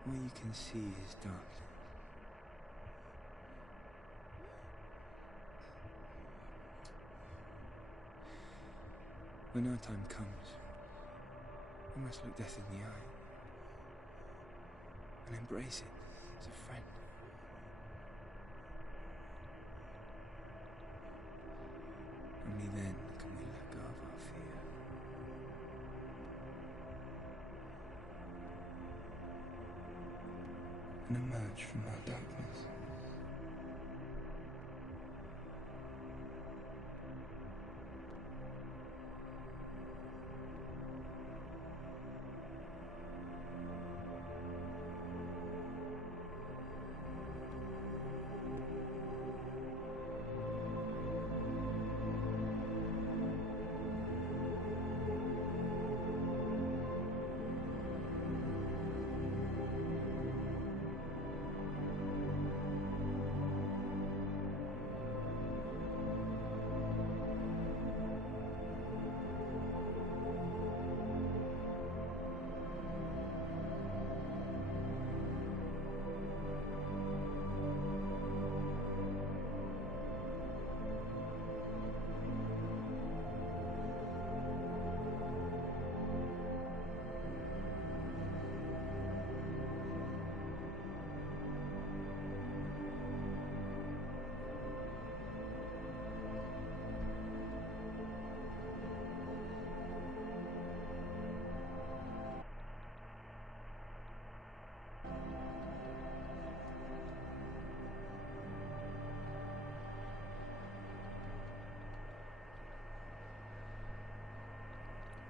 all you can see is darkness. When our time comes, we must look death in the eye and embrace it as a friend. Only then can we let go of our fear. And emerge from our darkness.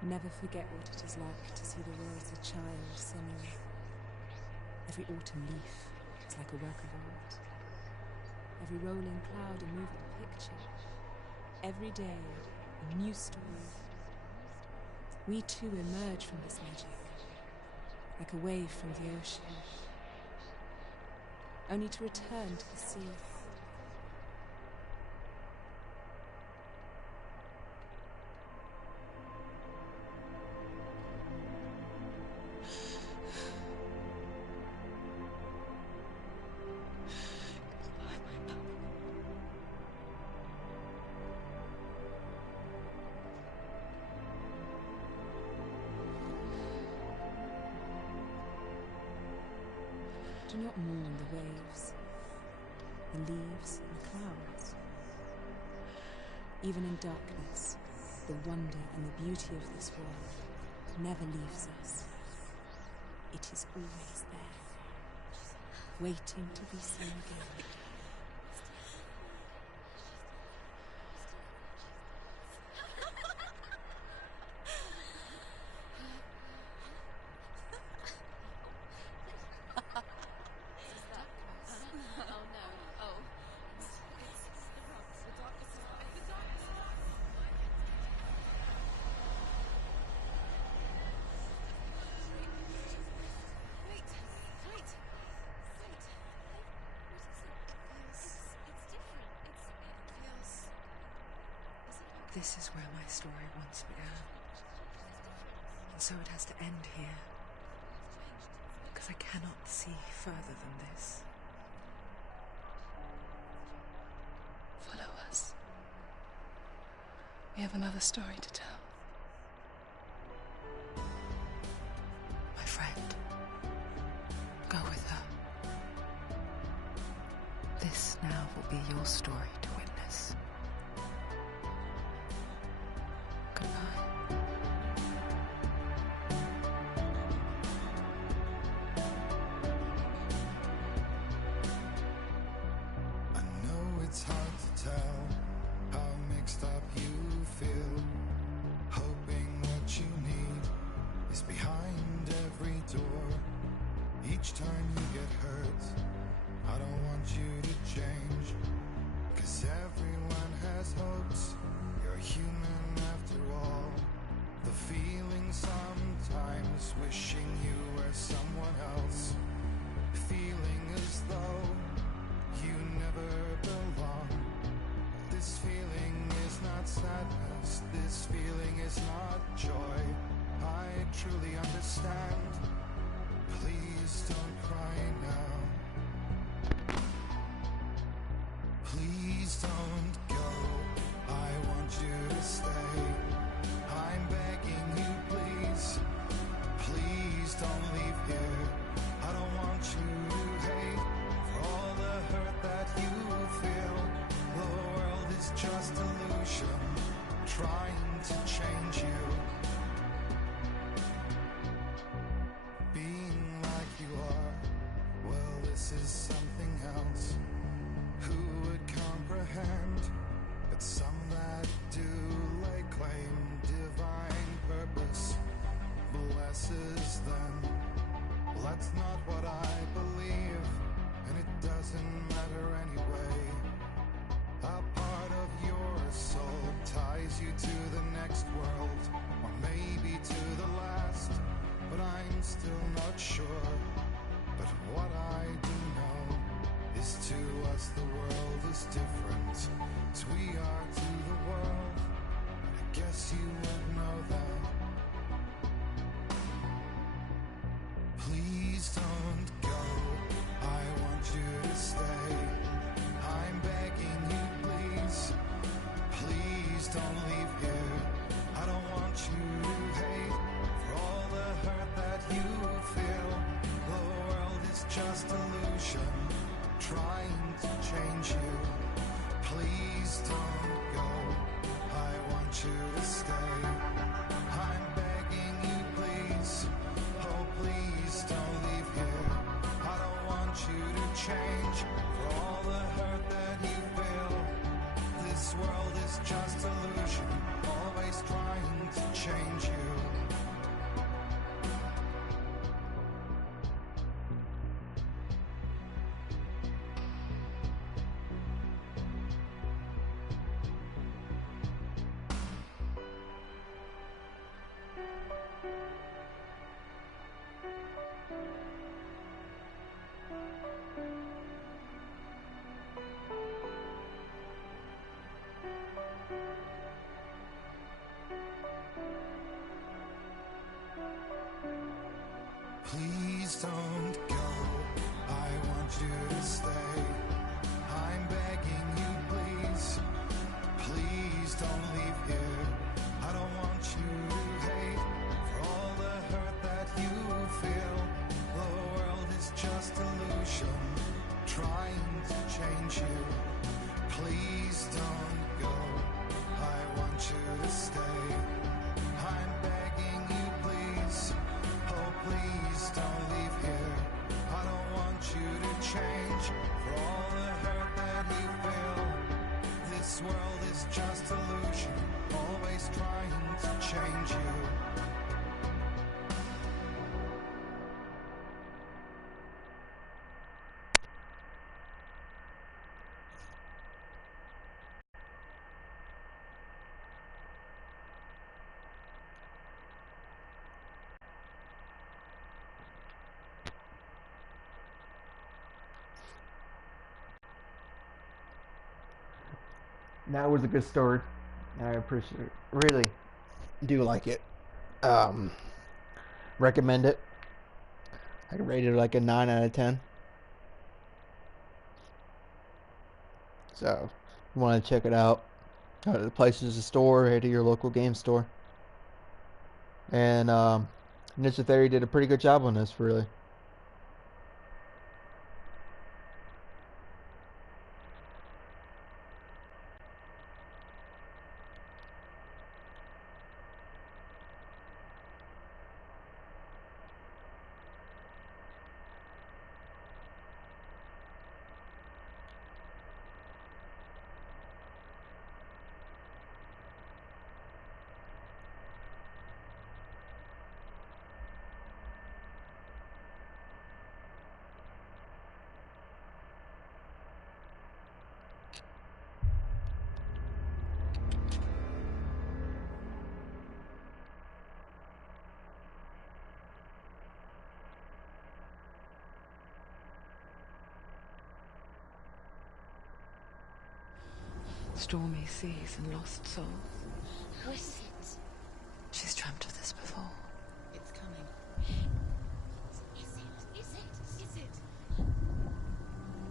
Never forget what it is like to see the world as a child, Senua. Every autumn leaf is like a work of art. Every rolling cloud a moving picture. Every day a new story. We too emerge from this magic, like a wave from the ocean, only to return to the sea. Do not mourn the waves, the leaves and the clouds. Even in darkness, the wonder and the beauty of this world never leaves us. It is always there, waiting to be seen again. This is where my story once began. And so it has to end here. Because I cannot see further than this. Follow us. We have another story to tell. My friend, go with her. This now will be your story to witness. It's hard to tell how mixed up you feel, hoping what you need is behind every door. Each time you get hurt, I don't want you to change, 'cause everyone has hopes. You're human after all. The feeling sometimes wishing you were someone else, feeling as though you never belong. This feeling is not sadness, this feeling is not joy. I truly understand. Please don't cry now. Please don't go. I want you to stay. I'm begging you, please. Please don't leave here. I don't want you to hate for all the hurt that you feel. The world is just illusion, trying to change you. Being like you are, well, this is something else. Who would comprehend? But some that do lay claim divine purpose blesses them. Well, that's not what I believe, and it doesn't matter anyway. A part of your soul ties you to the next world, or maybe to the last, but I'm still not sure. But what I do know is to us the world is different, as we are to the world. I guess you would know that. Please don't go. I want you to stay. I'm begging you, please. Please don't leave here. I don't want you to hate for all the hurt that you feel. The world is just illusion, trying to change you. Please don't go. I want you to stay. I'm begging you, please. Oh, please don't leave here. I don't want you to change for all the hurt that you feel. This world is just illusion, always trying to change you. change you. Please don't go. I want you to stay. I'm begging you, please. Oh, please don't leave here. I don't want you to change for all the hurt that you feel. This world is just illusion, always trying to change you. That was a good story. I appreciate it. Really do like it. Recommend it. I rated it like a 9 out of 10. So, if you want to check it out, go to the places, the store, head to your local game store. And Ninja Theory did a pretty good job on this, really. Stormy seas and lost souls. Who is it? She's dreamt of this before. It's coming. Is it?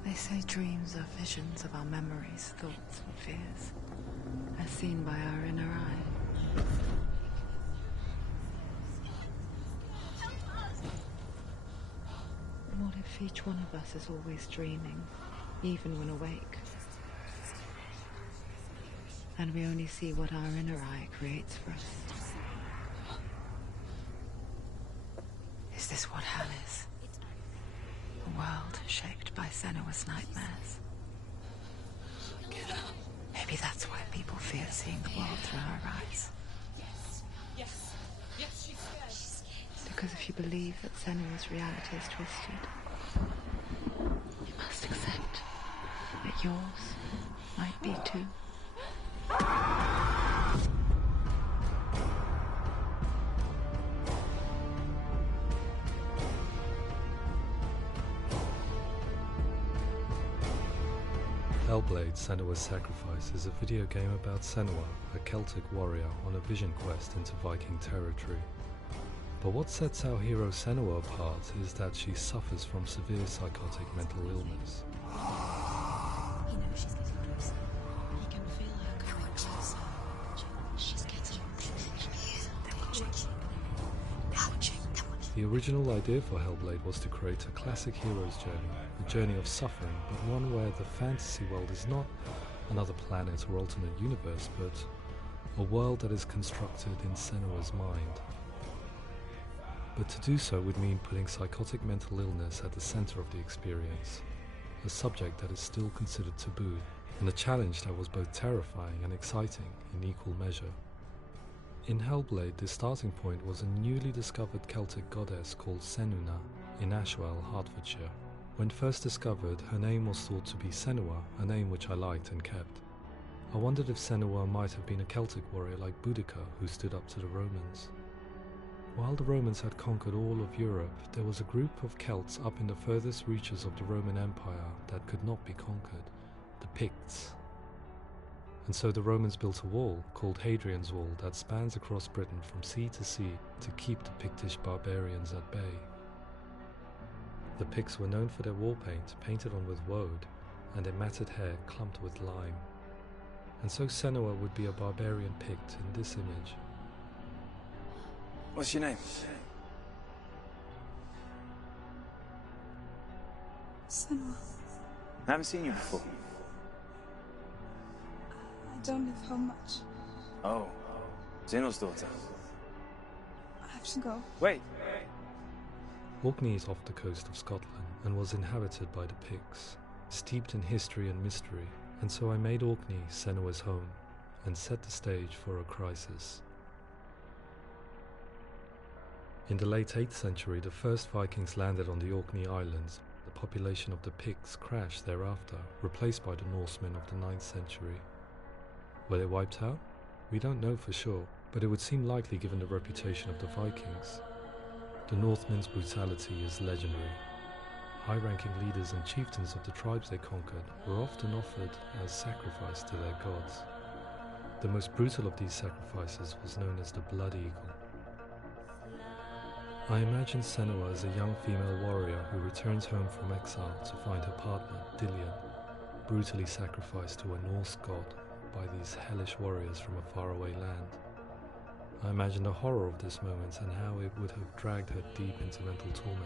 They say dreams are visions of our memories, thoughts, and fears, as seen by our inner eye. What if each one of us is always dreaming, even when awake? And we only see what our inner eye creates for us. Is this what hell is? A world shaped by Senua's nightmares. Maybe that's why people fear seeing the world through her eyes. Yes, she's scared. Because if you believe that Senua's reality is twisted, you must accept that yours might be too. HellBlade: Senua's Sacrifice is a video game about Senua, a Celtic warrior on a vision quest into Viking territory. But what sets our hero Senua apart is that she suffers from severe psychotic mental illness. He knows she's getting closer. He can feel her coming closer. She's getting closer. They're watching. The original idea for HellBlade was to create a classic hero's journey, a journey of suffering, but one where the fantasy world is not another planet or alternate universe, but a world that is constructed in Senua's mind. But to do so would mean putting psychotic mental illness at the center of the experience, a subject that is still considered taboo, and a challenge that was both terrifying and exciting in equal measure. In HellBlade, the starting point was a newly discovered Celtic goddess called Senua in Ashwell, Hertfordshire. When first discovered, her name was thought to be Senua, a name which I liked and kept. I wondered if Senua might have been a Celtic warrior like Boudica who stood up to the Romans. While the Romans had conquered all of Europe, there was a group of Celts up in the furthest reaches of the Roman Empire that could not be conquered, the Picts. And so the Romans built a wall, called Hadrian's Wall, that spans across Britain from sea to sea to keep the Pictish barbarians at bay. The Picts were known for their war paint, painted on with woad, and their matted hair clumped with lime. And so Senua would be a barbarian Pict in this image. What's your name? Senua. I haven't seen you before. don't leave home much. Oh, Zeno's daughter. I have to go. Wait! Orkney is off the coast of Scotland and was inhabited by the Picts, steeped in history and mystery, and so I made Orkney Senua's home and set the stage for a crisis. In the late 8th century, the first Vikings landed on the Orkney Islands. The population of the Picts crashed thereafter, replaced by the Norsemen of the 9th century. Were they wiped out? We don't know for sure, but it would seem likely given the reputation of the Vikings. The Northmen's brutality is legendary. High-ranking leaders and chieftains of the tribes they conquered were often offered as sacrifice to their gods. The most brutal of these sacrifices was known as the Blood Eagle. I imagine Senua as a young female warrior who returns home from exile to find her partner, Dillion, brutally sacrificed to a Norse god by these hellish warriors from a faraway land. I imagine the horror of this moment and how it would have dragged her deep into mental torment.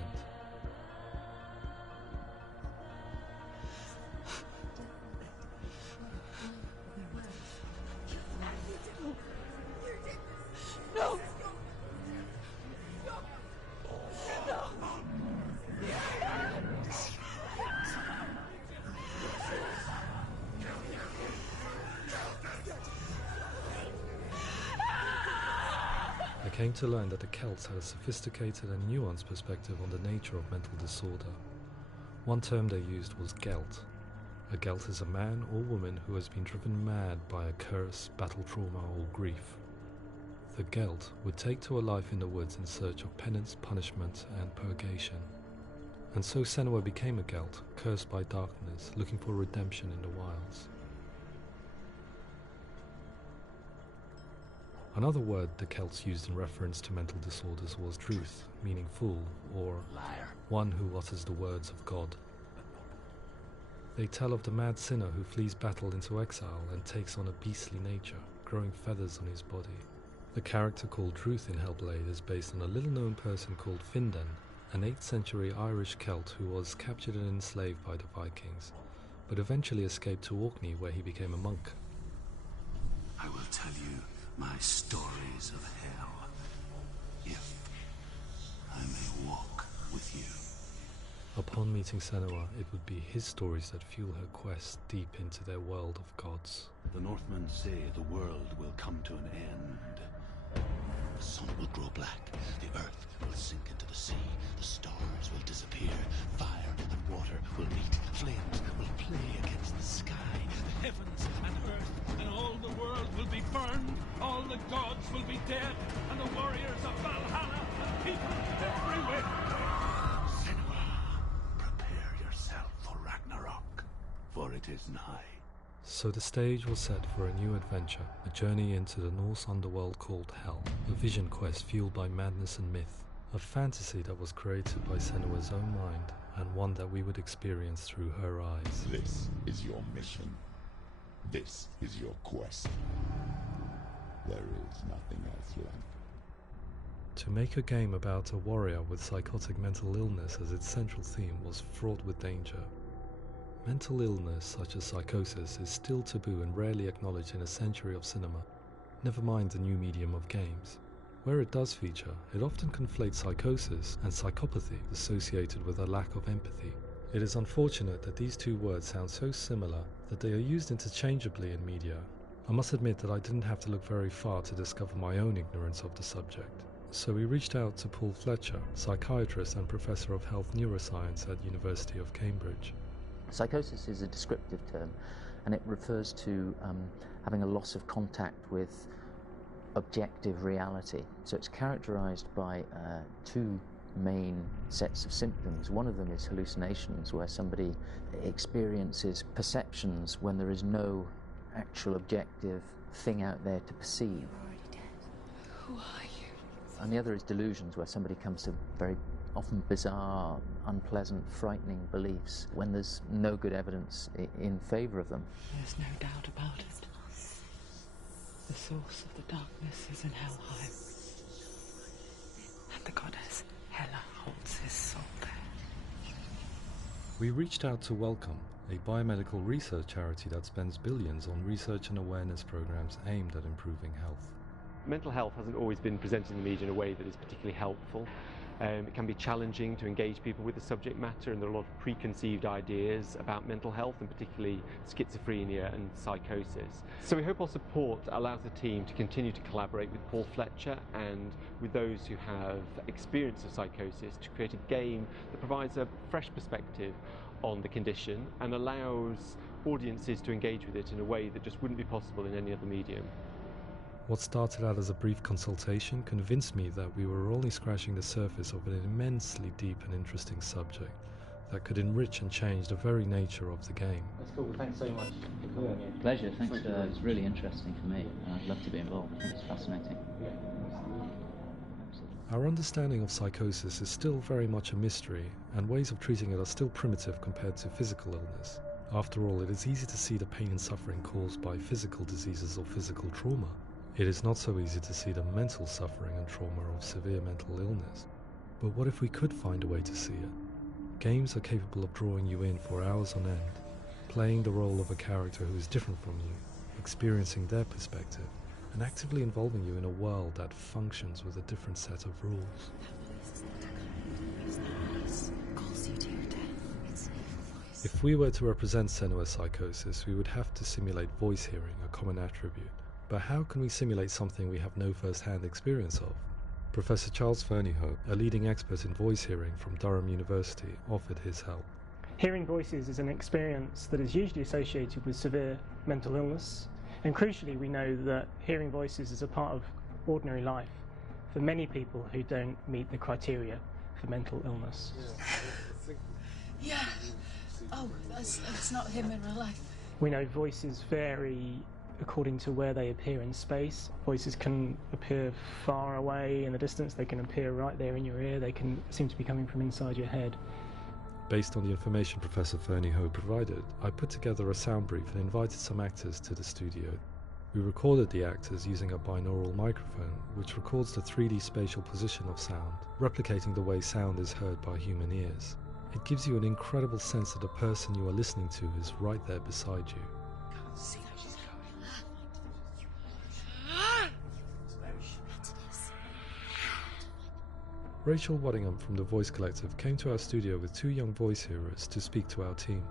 No! I came to learn that the Celts had a sophisticated and nuanced perspective on the nature of mental disorder. One term they used was Gelt. A Gelt is a man or woman who has been driven mad by a curse, battle trauma, or grief. The Gelt would take to a life in the woods in search of penance, punishment, and purgation. And so Senua became a Gelt, cursed by darkness, looking for redemption in the wilds. Another word the Celts used in reference to mental disorders was druth, meaning fool, or liar, one who utters the words of God. They tell of the mad sinner who flees battle into exile and takes on a beastly nature, growing feathers on his body. The character called Druth in HellBlade is based on a little-known person called Findan, an 8th century Irish Celt who was captured and enslaved by the Vikings, but eventually escaped to Orkney where he became a monk. I will tell you my stories of hell, if I may walk with you. Upon meeting Senua, it would be his stories that fuel her quest deep into their world of gods. The Northmen say the world will come to an end. The sun will grow black, the earth will sink into the sea, the stars will disappear, fire and water will meet, flames will play against the sky. The heavens and earth and all the world will be burned, all the gods will be dead, and the warriors of Valhalla and people everywhere. Senua, prepare yourself for Ragnarok, for it is nigh. So the stage was set for a new adventure, a journey into the Norse underworld called Hell, a vision quest fueled by madness and myth, a fantasy that was created by Senua's own mind, and one that we would experience through her eyes. This is your mission. This is your quest. There is nothing else left. To make a game about a warrior with psychotic mental illness as its central theme was fraught with danger. Mental illness, such as psychosis, is still taboo and rarely acknowledged in a century of cinema, never mind the new medium of games. Where it does feature, it often conflates psychosis and psychopathy associated with a lack of empathy. It is unfortunate that these two words sound so similar that they are used interchangeably in media. I must admit that I didn't have to look very far to discover my own ignorance of the subject. So we reached out to Paul Fletcher, psychiatrist and professor of health neuroscience at University of Cambridge. Psychosis is a descriptive term, and it refers to having a loss of contact with objective reality. So it's characterized by two main sets of symptoms. One of them is hallucinations, where somebody experiences perceptions when there is no actual objective thing out there to perceive. You're already dead. Who are you? And the other is delusions, where somebody comes to very often bizarre, unpleasant, frightening beliefs when there's no good evidence in favour of them. There's no doubt about it. The source of the darkness is in Helheim, and the goddess Hela holds his soul there. We reached out to Welcome, a biomedical research charity that spends billions on research and awareness programs aimed at improving health. Mental health hasn't always been presented in the media in a way that is particularly helpful. It can be challenging to engage people with the subject matter, and there are a lot of preconceived ideas about mental health, and particularly schizophrenia and psychosis. So we hope our support allows the team to continue to collaborate with Paul Fletcher and with those who have experience of psychosis to create a game that provides a fresh perspective on the condition and allows audiences to engage with it in a way that just wouldn't be possible in any other medium. What started out as a brief consultation convinced me that we were only scratching the surface of an immensely deep and interesting subject that could enrich and change the very nature of the game. That's cool. Thanks so much for coming. Pleasure. Thanks for that. It's really interesting for me. I'd love to be involved. It's fascinating. Our understanding of psychosis is still very much a mystery, and ways of treating it are still primitive compared to physical illness. After all, it is easy to see the pain and suffering caused by physical diseases or physical trauma. It is not so easy to see the mental suffering and trauma of severe mental illness. But what if we could find a way to see it? Games are capable of drawing you in for hours on end, playing the role of a character who is different from you, experiencing their perspective, and actively involving you in a world that functions with a different set of rules. If we were to represent Senua's psychosis, we would have to simulate voice hearing, a common attribute. But how can we simulate something we have no first-hand experience of? Professor Charles Fernyhope, a leading expert in voice hearing from Durham University, offered his help. Hearing voices is an experience that is usually associated with severe mental illness, and crucially we know that hearing voices is a part of ordinary life for many people who don't meet the criteria for mental illness. Yeah. Oh, that's not him in real life. We know voices vary according to where they appear in space. Voices can appear far away in the distance, they can appear right there in your ear, they can seem to be coming from inside your head. Based on the information Professor Fernyhope provided, I put together a sound brief and invited some actors to the studio. We recorded the actors using a binaural microphone, which records the 3D spatial position of sound, replicating the way sound is heard by human ears. It gives you an incredible sense that the person you are listening to is right there beside you. Rachel Waddingham from the Voice Collective came to our studio with 2 young voice hearers to speak to our team.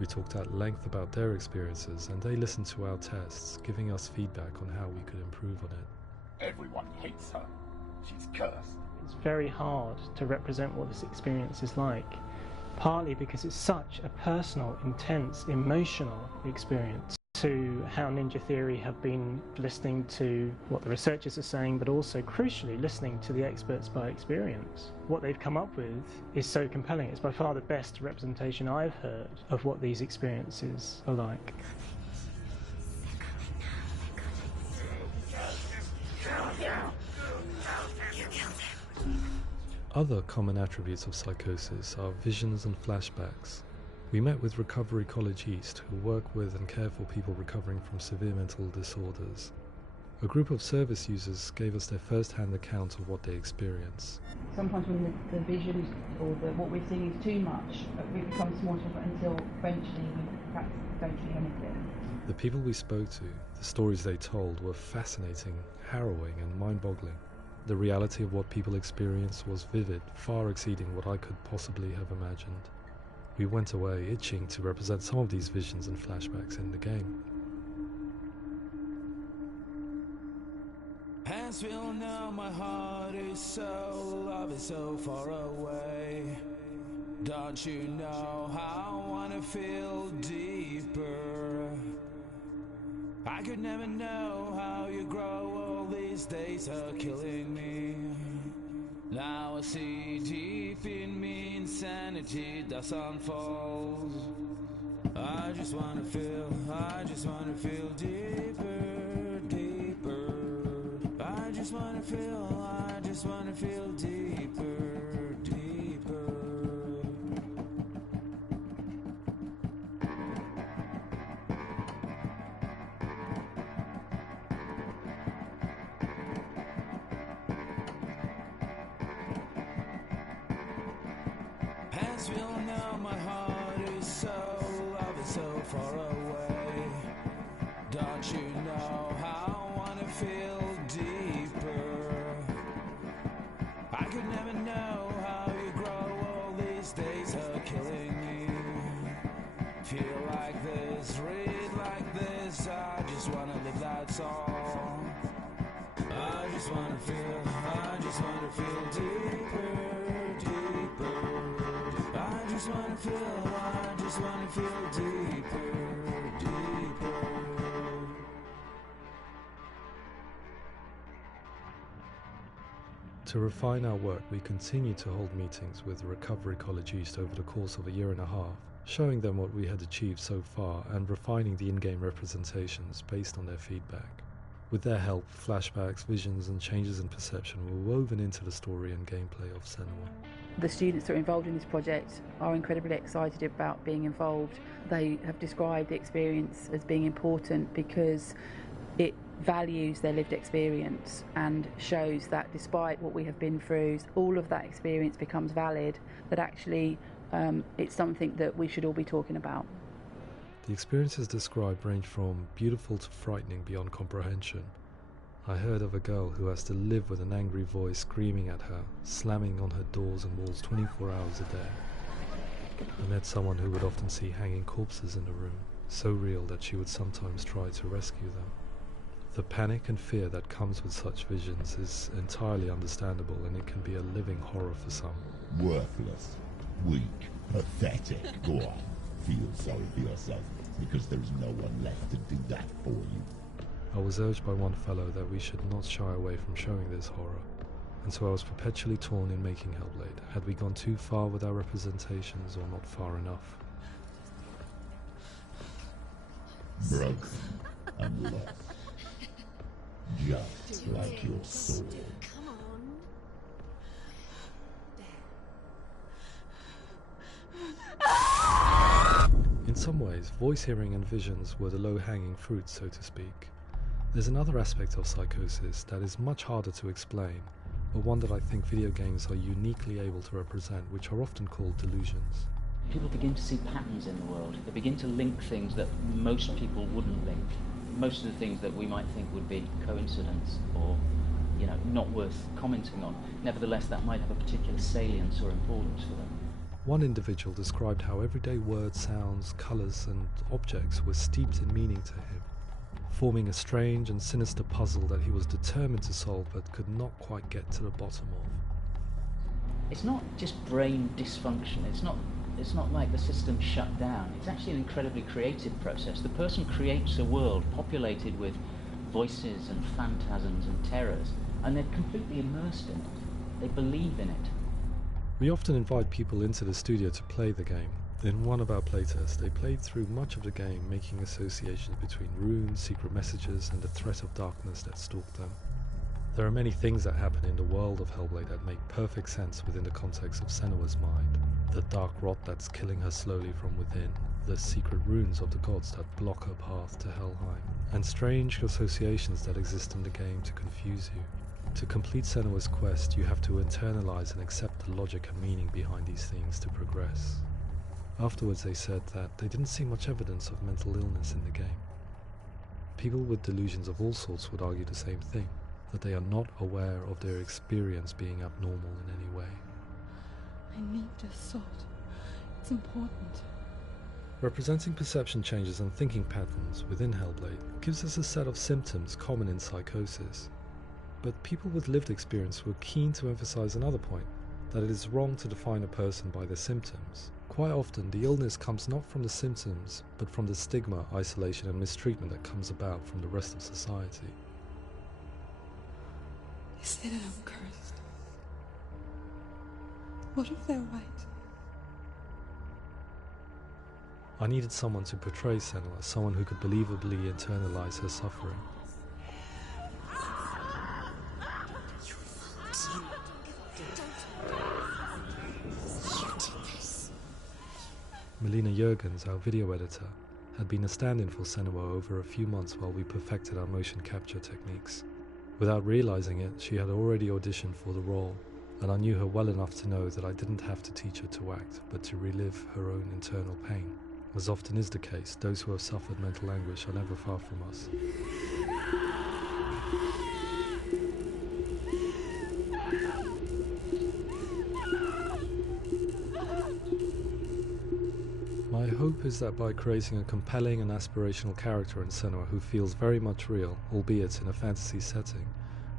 We talked at length about their experiences, and they listened to our tests, giving us feedback on how we could improve on it. Everyone hates her. She's cursed. It's very hard to represent what this experience is like, partly because it's such a personal, intense, emotional experience. To how Ninja Theory have been listening to what the researchers are saying, but also crucially listening to the experts by experience. What they've come up with is so compelling. It's by far the best representation I've heard of what these experiences are like. Other common attributes of psychosis are visions and flashbacks. We met with Recovery College East, who work with and care for people recovering from severe mental disorders. A group of service users gave us their first-hand account of what they experience. Sometimes when the visions or what we're seeing is too much, it becomes more difficult until eventually we perhaps don't see anything. The people we spoke to, the stories they told, were fascinating, harrowing and mind-boggling. The reality of what people experienced was vivid, far exceeding what I could possibly have imagined. We went away itching to represent some of these visions and flashbacks in the game. As we'll know, my heart is so, love is so far away. Don't you know how I wanna feel deeper? I could never know how you grow, all these days are killing me. Now I see deep in me insanity does unfold. I just wanna feel deeper, deeper. I just wanna feel deeper, deeper. As we'll know, my heart far away. Don't you know how I wanna feel deeper? I could never know how you grow, all these days are killing me. Feel like this, read like this, I just wanna live, that's all. I just wanna feel deeper, deeper. I just wanna feel deeper, deeper. To refine our work, we continue to hold meetings with Recovery College East over the course of a year and a half, showing them what we had achieved so far and refining the in-game representations based on their feedback. With their help, flashbacks, visions and changes in perception were woven into the story and gameplay of Senua. The students that are involved in this project are incredibly excited about being involved. They have described the experience as being important because it values their lived experience and shows that despite what we have been through, all of that experience becomes valid, that actually it's something that we should all be talking about. The experiences described range from beautiful to frightening beyond comprehension. I heard of a girl who has to live with an angry voice screaming at her, slamming on her doors and walls 24 hours a day. I met someone who would often see hanging corpses in the room, so real that she would sometimes try to rescue them. The panic and fear that comes with such visions is entirely understandable, and it can be a living horror for some. Worthless, weak, pathetic. Go on, feel sorry for yourself, because there is no one left to do that for you. I was urged by one fellow that we should not shy away from showing this horror, and so I was perpetually torn in making HellBlade. Had we gone too far with our representations or not far enough? Broken and lost. Just like your soul. Come on. In some ways, voice hearing and visions were the low-hanging fruit, so to speak. There's another aspect of psychosis that is much harder to explain, but one that I think video games are uniquely able to represent, which are often called delusions. People begin to see patterns in the world. They begin to link things that most people wouldn't link. Most of the things that we might think would be coincidence or, not worth commenting on. Nevertheless, that might have a particular salience or importance for them. One individual described how everyday words, sounds, colours and objects were steeped in meaning to him, forming a strange and sinister puzzle that he was determined to solve but could not quite get to the bottom of. It's not just brain dysfunction. It's not like the system shut down. It's actually an incredibly creative process. The person creates a world populated with voices and phantasms and terrors, and they're completely immersed in it. They believe in it. We often invite people into the studio to play the game. In one of our playtests, they played through much of the game, making associations between runes, secret messages, and the threat of darkness that stalked them. There are many things that happen in the world of HellBlade that make perfect sense within the context of Senua's mind. The dark rot that's killing her slowly from within, the secret runes of the gods that block her path to Helheim, and strange associations that exist in the game to confuse you. To complete Senua's quest, you have to internalize and accept the logic and meaning behind these things to progress. Afterwards they said that they didn't see much evidence of mental illness in the game. People with delusions of all sorts would argue the same thing, that they are not aware of their experience being abnormal in any way. I need a sword. It's important. Representing perception changes and thinking patterns within HellBlade gives us a set of symptoms common in psychosis. But people with lived experience were keen to emphasize another point, that it is wrong to define a person by their symptoms. Quite often, the illness comes not from the symptoms, but from the stigma, isolation and mistreatment that comes about from the rest of society. They say that I'm cursed. What if they're right? I needed someone to portray Senua, someone who could believably internalize her suffering. Melina Jurgens, our video editor, had been a stand-in for Senua over a few months while we perfected our motion capture techniques. Without realizing it, she had already auditioned for the role, and I knew her well enough to know that I didn't have to teach her to act, but to relive her own internal pain. As often is the case, those who have suffered mental anguish are never far from us. My hope is that by creating a compelling and aspirational character in Senua who feels very much real, albeit in a fantasy setting,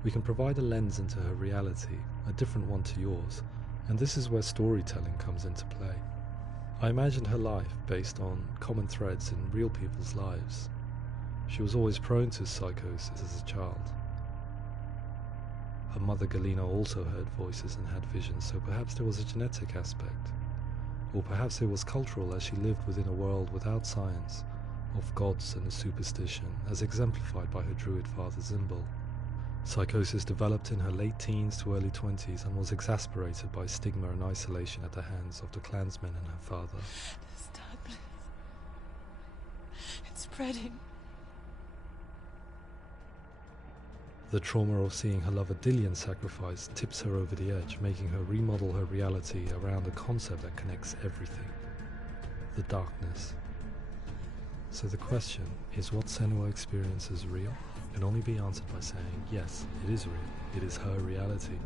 we can provide a lens into her reality, a different one to yours, and this is where storytelling comes into play. I imagined her life based on common threads in real people's lives. She was always prone to psychosis as a child. Her mother Galina also heard voices and had visions, so perhaps there was a genetic aspect. Or perhaps it was cultural, as she lived within a world without science, of gods and a superstition, as exemplified by her druid father Zimbal. Psychosis developed in her late teens to early 20s and was exasperated by stigma and isolation at the hands of the clansmen and her father. Stop. It's spreading. The trauma of seeing her lover Dillian sacrificed tips her over the edge, making her remodel her reality around a concept that connects everything: the darkness. So the question is, what Senua experiences real? Can only be answered by saying, yes, it is real. It is her reality.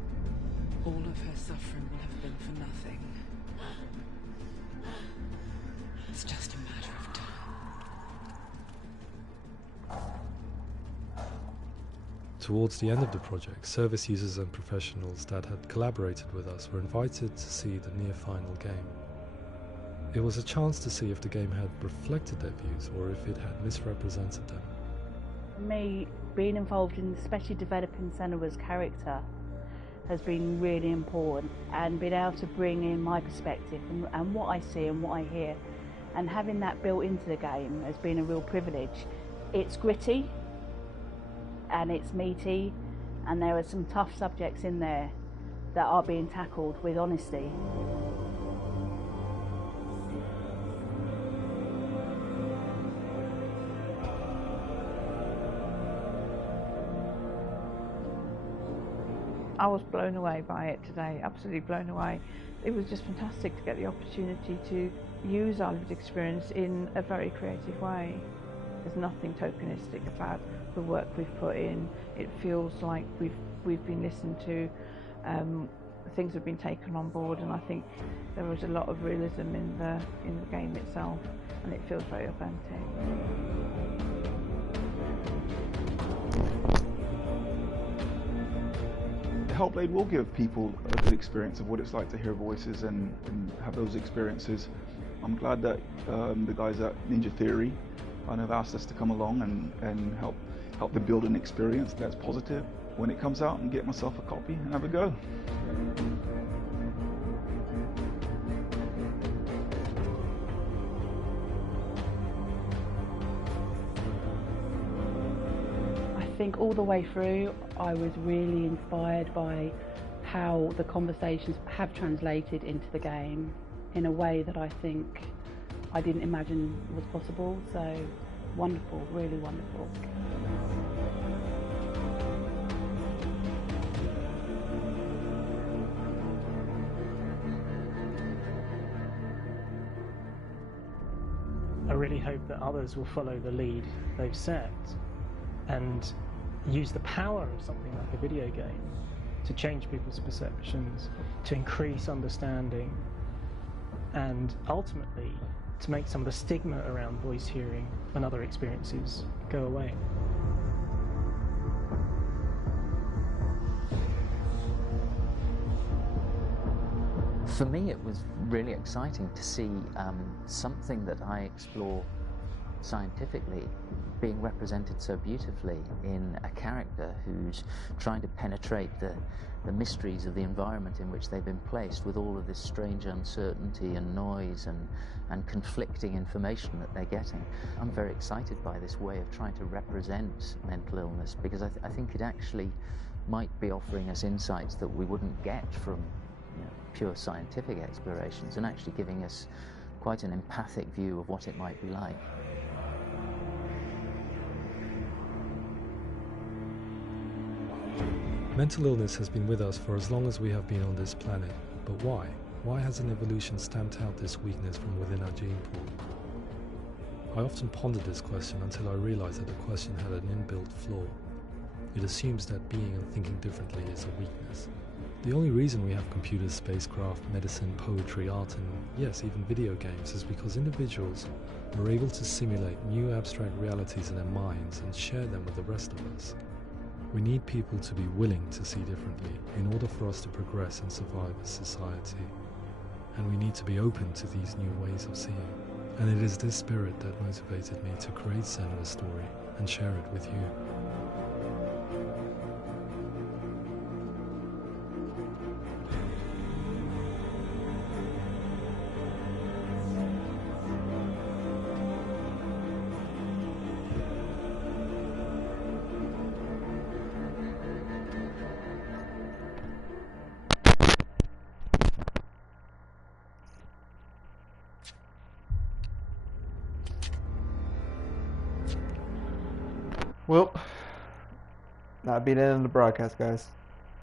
All of her suffering will have been for nothing. It's just a matter of time. Towards the end of the project, service users and professionals that had collaborated with us were invited to see the near-final game. It was a chance to see if the game had reflected their views or if it had misrepresented them. For me, being involved in especially developing Senua's character has been really important, and being able to bring in my perspective and what I see and what I hear, and having that built into the game has been a real privilege. It's gritty and it's meaty, and there are some tough subjects in there that are being tackled with honesty. I was blown away by it today, absolutely blown away. It was just fantastic to get the opportunity to use our lived experience in a very creative way. There's nothing tokenistic about the work we've put in. It feels like we've been listened to, things have been taken on board, and I think there was a lot of realism in the game itself, and it feels very authentic. HellBlade will give people a good experience of what it's like to hear voices and have those experiences. I'm glad that the guys at Ninja Theory kind of asked us to come along and help them build an experience that's positive when it comes out, and get myself a copy and have a go. I think all the way through I was really inspired by how the conversations have translated into the game in a way that I think I didn't imagine was possible. So wonderful, really wonderful. I really hope that others will follow the lead they've set and use the power of something like a video game to change people's perceptions, to increase understanding, and ultimately to make some of the stigma around voice hearing and other experiences go away. For me, it was really exciting to see something that I explore scientifically being represented so beautifully in a character who's trying to penetrate the mysteries of the environment in which they've been placed, with all of this strange uncertainty and noise and conflicting information that they're getting. I'm very excited by this way of trying to represent mental illness, because I think it actually might be offering us insights that we wouldn't get from pure scientific explorations, and actually giving us quite an empathic view of what it might be like. Mental illness has been with us for as long as we have been on this planet, but why? Why hasn't evolution stamped out this weakness from within our gene pool? I often pondered this question until I realized that the question had an inbuilt flaw. It assumes that being and thinking differently is a weakness. The only reason we have computers, spacecraft, medicine, poetry, art, and yes, even video games is because individuals are able to simulate new abstract realities in their minds and share them with the rest of us. We need people to be willing to see differently in order for us to progress and survive as society. And we need to be open to these new ways of seeing. And it is this spirit that motivated me to create Senua's story and share it with you. Well, that'd be the end of the broadcast, guys.